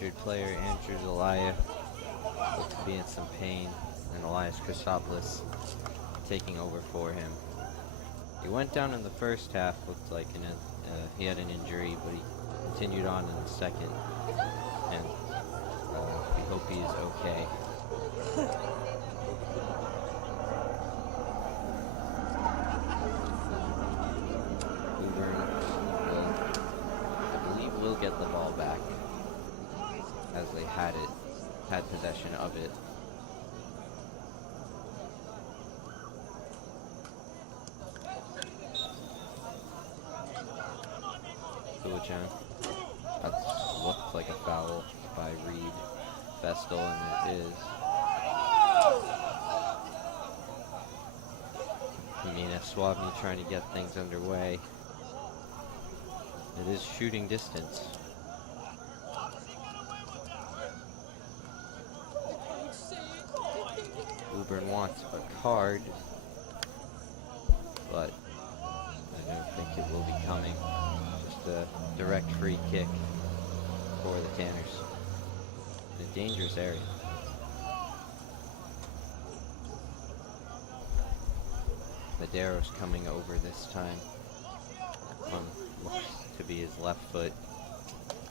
injured player, Andrew Zelaya, looked to be in some pain, and Elias Christopoulos taking over for him. He went down in the first half, looked like he had an injury, but he continued on in the second, and we hope he is okay. Woburn will, I believe, will get the ball back, as they had possession of it. Tulichan. That looked like a foul by Reed Vestal, and it is. Mina Swabny trying to get things underway. It is shooting distance. Woburn wants a card, but I don't think it will be coming. Just a direct free kick for the Tanners. In a dangerous area. Medeiros coming over this time. Looks to be his left foot.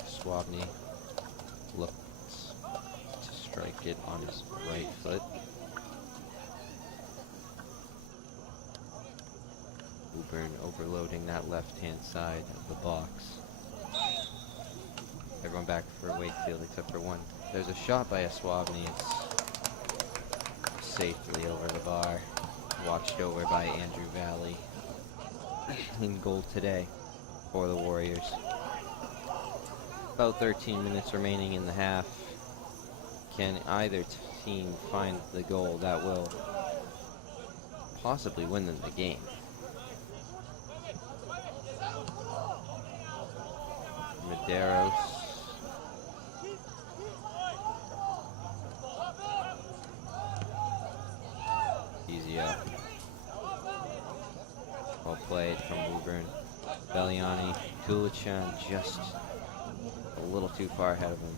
Swabny looks to strike it on his right foot. Woburn overloading that left-hand side of the box. Everyone back for Wakefield except for one. There's a shot by a Swabny. It's safely over the bar. Watched over by Andrew Valley. In goal today for the Warriors. About 13 minutes remaining in the half. Can either team find the goal that will possibly win them the game? Medeiros. Easy up. Well played from Woburn. Belliani, Tulichan just a little too far ahead of him.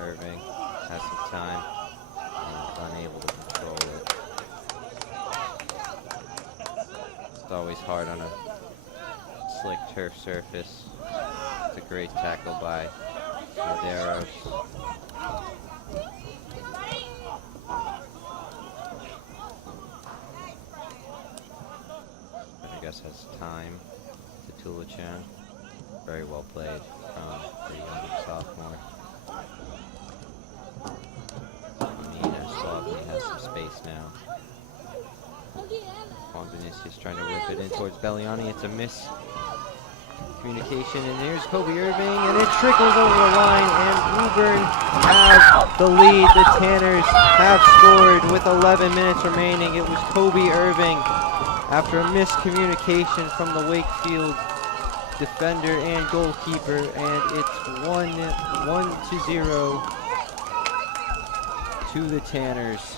Irving has some time and unable to control it. It's always hard on a slick turf surface. It's a great tackle by Medeiros. I guess has time to Tulichan. Very well played from the young sophomore. Swabny has some space now. Juan Vinicius trying to whip it in towards Belliani. It's a miscommunication, and there's Kobe Irving, and it trickles over the line, and Woburn has the lead. The Tanners have scored with 11 minutes remaining. It was Kobe Irving after a miscommunication from the Wakefield defender and goalkeeper, and it's 1-0 to the Tanners.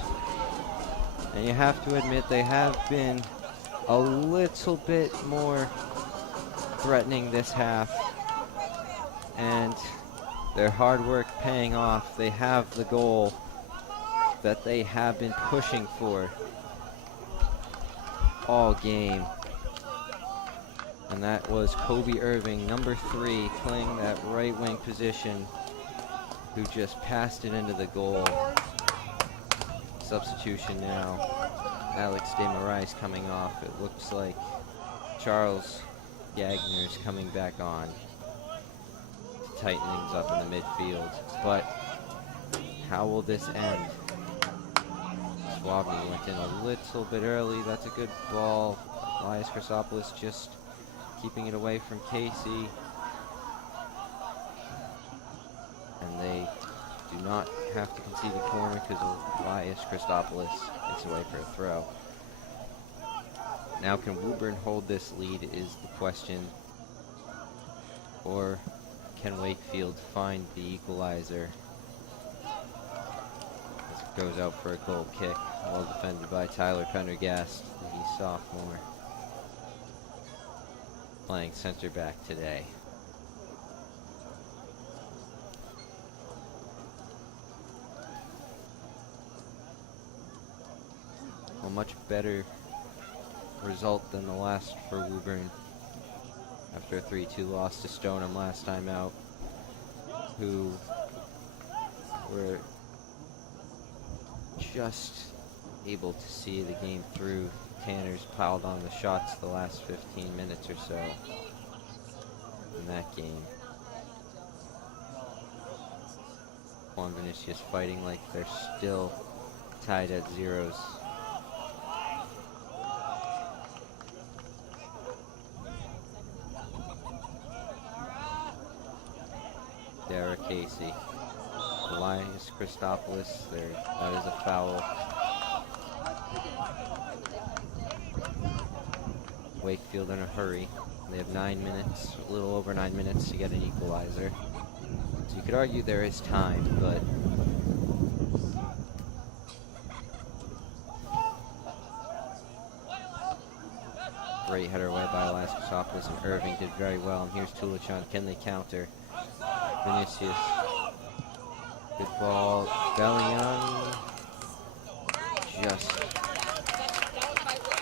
And you have to admit they have been a little bit more threatening this half, and their hard work paying off. They have the goal that they have been pushing for all game, and that was Kobe Irving, number 3, playing that right wing position, who just passed it into the goal. Substitution now. Alex de Moraes coming off. It looks like Charles Gagner's coming back on to tighten things up in the midfield. But how will this end? Swabney went in a little bit early. That's a good ball. Elias Chrysopoulos just keeping it away from Casey. And they do not have to concede the corner because Elias Christopoulos is away for a throw. Now, can Woburn hold this lead is the question. Or can Wakefield find the equalizer? As it goes out for a goal kick. Well defended by Tyler Pendergast, the sophomore. Playing center back today. A much better result than the last for Woburn after a 3-2 loss to Stoneham last time out, who were just able to see the game through. Tanners piled on the shots the last 15 minutes or so in that game. Juan Vinicius fighting like they're still tied at zeros. Derek Casey. Elias Christopoulos, that is a foul. Wakefield in a hurry. They have 9 minutes, a little over 9 minutes to get an equalizer. So you could argue there is time, but great header away by Elias Chrysopoulos, and Irving did very well. And here's Tulichan. Can they counter? Vinicius. Good ball. Bellion just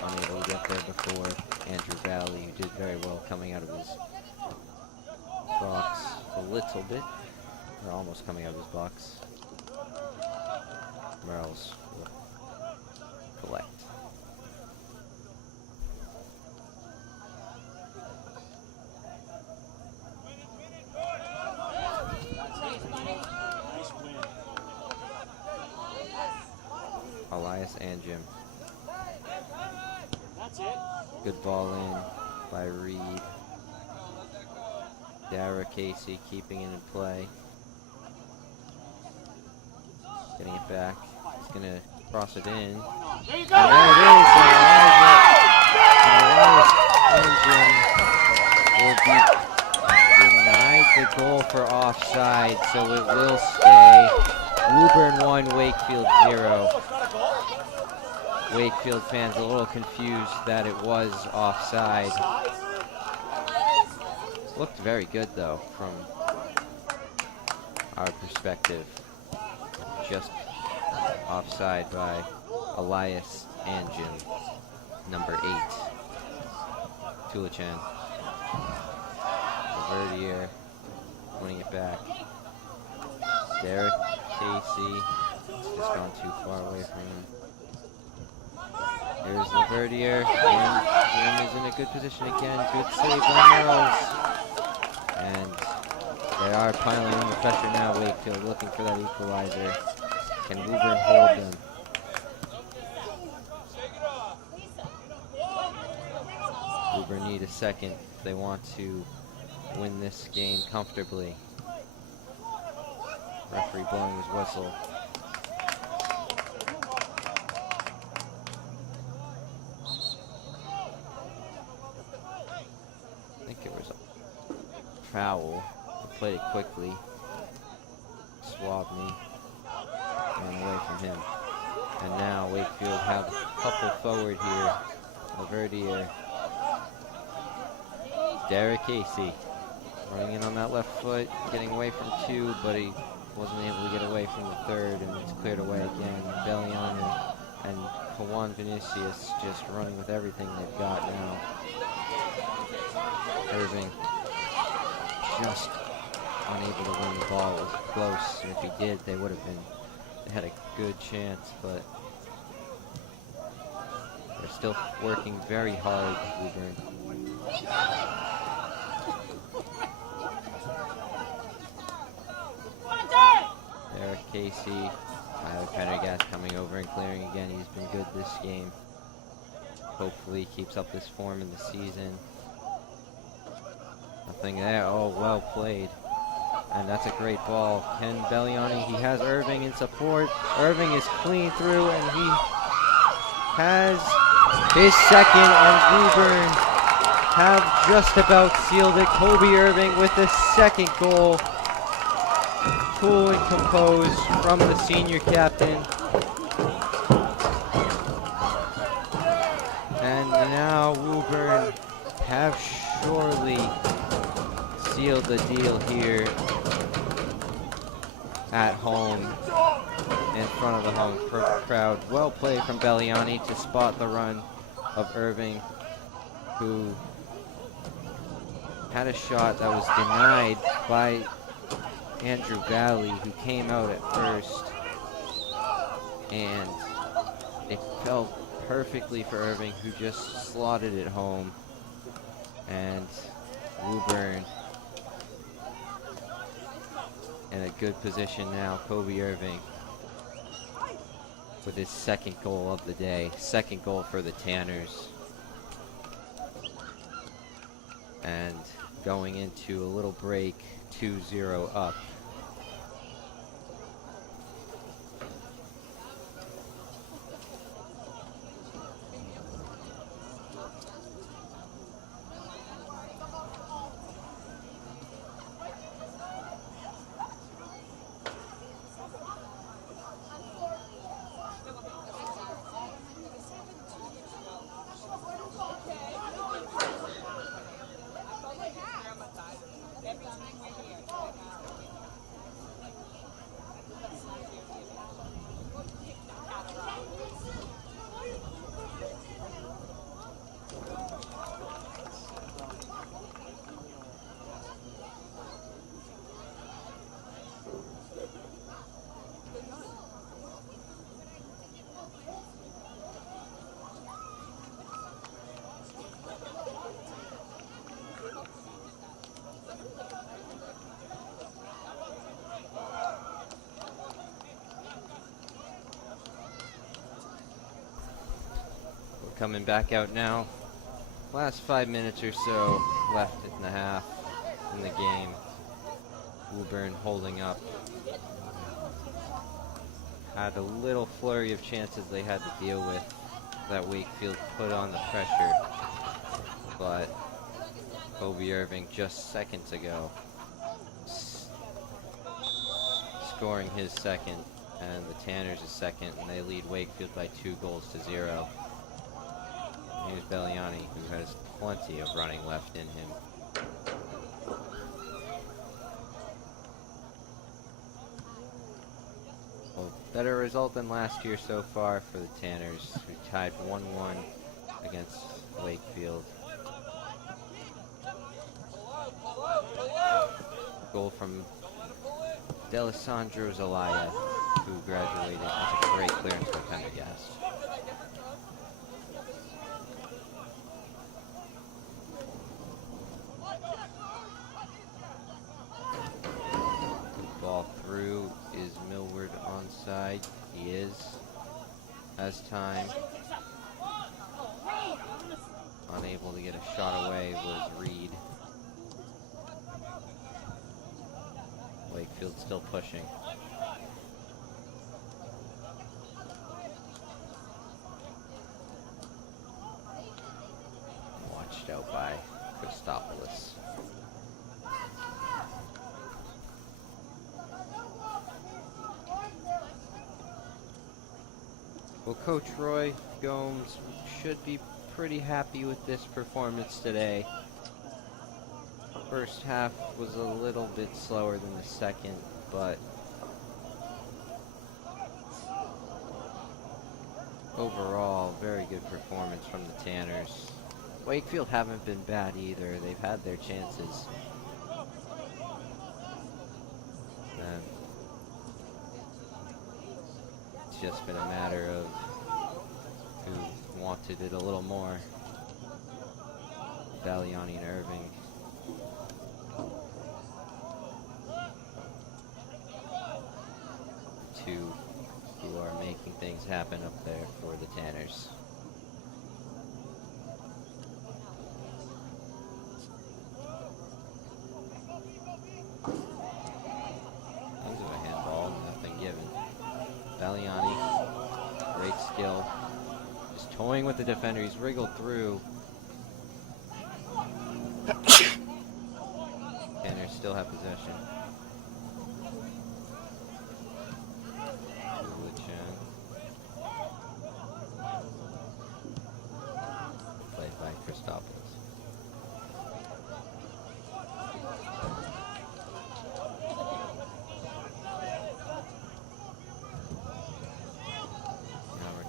unable to get there before Andrew Valley, who did very well coming out of his box a little bit. Or almost coming out of his box. Merles will collect. Elias and Jim. Good ball in by Reed. Dara Casey keeping it in play. Getting it back. He's going to cross it in. And there it is! Elias and Jim will be denied the goal for offside, so it will stay. Woburn 1, Wakefield 0. Wakefield fans a little confused that it was offside. Looked very good though from our perspective. Just offside by Elias and Jim. Number 8. Tulichan. Verdier winning it back. Derek Casey. It's just gone too far away from him. Here's Verdier, and Jim is in a good position again. Good save by Merles. And they are piling on the pressure now. Wakefield looking for that equalizer. Can Woburn hold them? Woburn need a second if they want to win this game comfortably. Referee blowing his whistle. I think it was a foul. They played it quickly. Swabney ran away from him. And now Wakefield have a couple forward here. Verdier. Derek Casey running in on that left foot, getting away from 2, but he wasn't able to get away from the 3rd, and it's cleared away again. Bellion and Juan Vinicius just running with everything they've got now. Irving just unable to win the ball. It was close, and if he did, they had a good chance, but they're still working very hard, Woburn. Casey. Tyler Pendergast coming over and clearing again. He's been good this game. Hopefully he keeps up this form in the season. Nothing there. Oh, well played. And that's a great ball. Ken Belliani, he has Irving in support. Irving is clean through, and he has his second, and Woburn have just about sealed it. Kobe Irving with the second goal. Cool and composed from the senior captain. And now Woburn have surely sealed the deal here at home in front of the home crowd. Well played from Belliani to spot the run of Irving, who had a shot that was denied by Andrew Valley, who came out at first, and it fell perfectly for Irving, who just slotted it home. And Woburn in a good position now. Kobe Irving with his second goal of the day. Second goal for the Tanners. And going into a little break, 2-0 up. Coming back out now. Last 5 minutes or so left in the half in the game. Woburn holding up. Had a little flurry of chances they had to deal with that Wakefield put on the pressure. But Kobe Irving just seconds ago scoring his second, and the Tanners a second, and they lead Wakefield by 2-0. Here's Belliani, who has plenty of running left in him. Well, better result than last year so far for the Tanners, who tied 1-1 against Wakefield. Goal from D'Alessandro Zelaya, who graduated. That's a great clearance from Pendergast. Ball through. Is Millward onside? He is. As time. Unable to get a shot away was Reed. Wakefield still pushing. Watched out by Christopoulos. Well, Coach Roy Gomes should be pretty happy with this performance today. First half was a little bit slower than the second, but overall, very good performance from the Tanners. Wakefield haven't been bad either. They've had their chances. And it's just been a matter of who wanted it a little more. Belliani and Irving. things happen up there for the Tanners. Comes with a handball, nothing given. Valiani, great skill. Just toying with the defender, he's wriggled through. Tanners still have possession. Played by Christopoulos.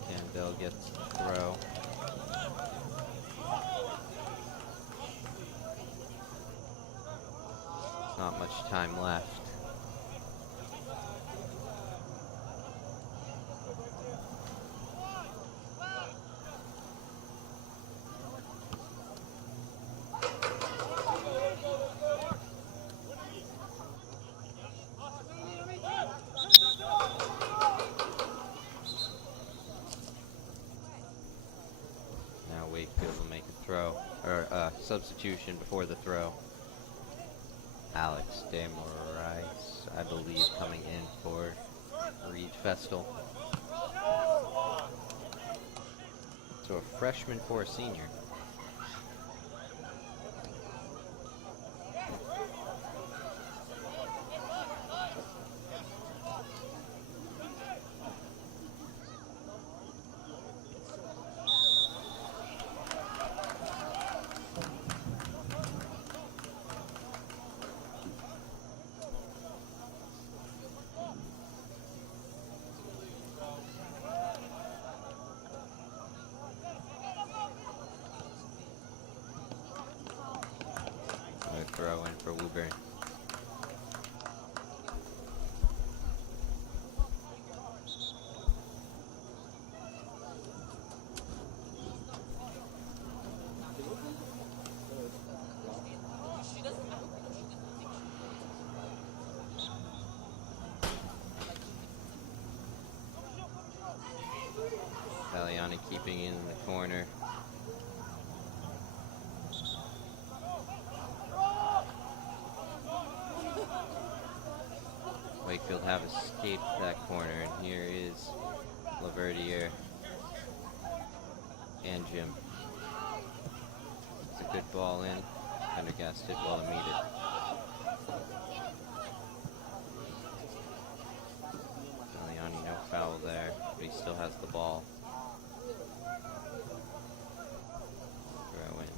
Campbell gets the throw. Not much time left. Now Wakefield will make a throw, or substitution before the throw. Alex De Moraes, I believe, coming in for Reed Festal. So a freshman for a senior. Throw in for Woburn. Valiani keeping in the corner. Wakefield have escaped that corner, and here is Laverdiere and Jim. It's a good ball in. Pendergast did well to meet it. Valiani, no foul there, but he still has the ball. Throw in.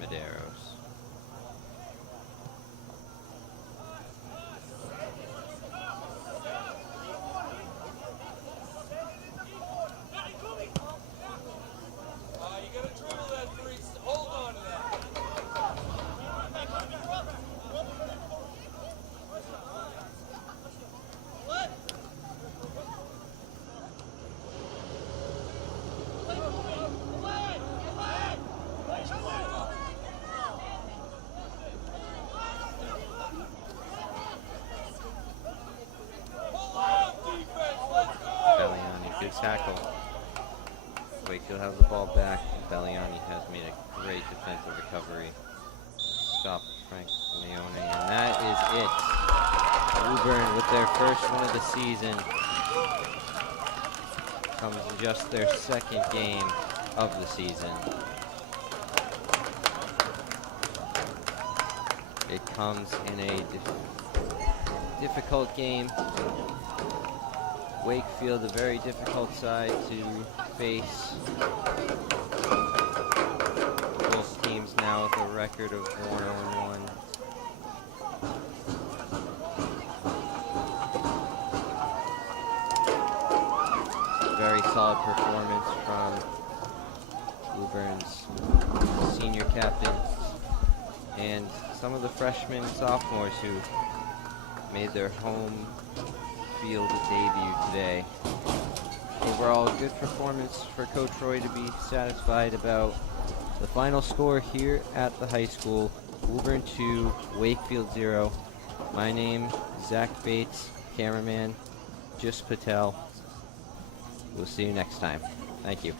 Medeiros. You gotta dribble that three. Hold on to that. Valiani, good tackle. Wakefield has the ball back. Valiani has made a great defensive recovery. Stop Frank Leone, and that is it. Woburn with their first one of the season. Comes in just their second game of the season. It comes in a difficult game. Wakefield, a very difficult side to face. Both teams now with a record of 1-1. Very solid performance from Woburn's senior captains and some of the freshmen and sophomores who made their home field debut today. Overall, a good performance for Coach Roy to be satisfied about. The final score here at the high school Woburn 2, Wakefield 0. My name, Zach Bates, cameraman, Just Patel. We'll see you next time. Thank you.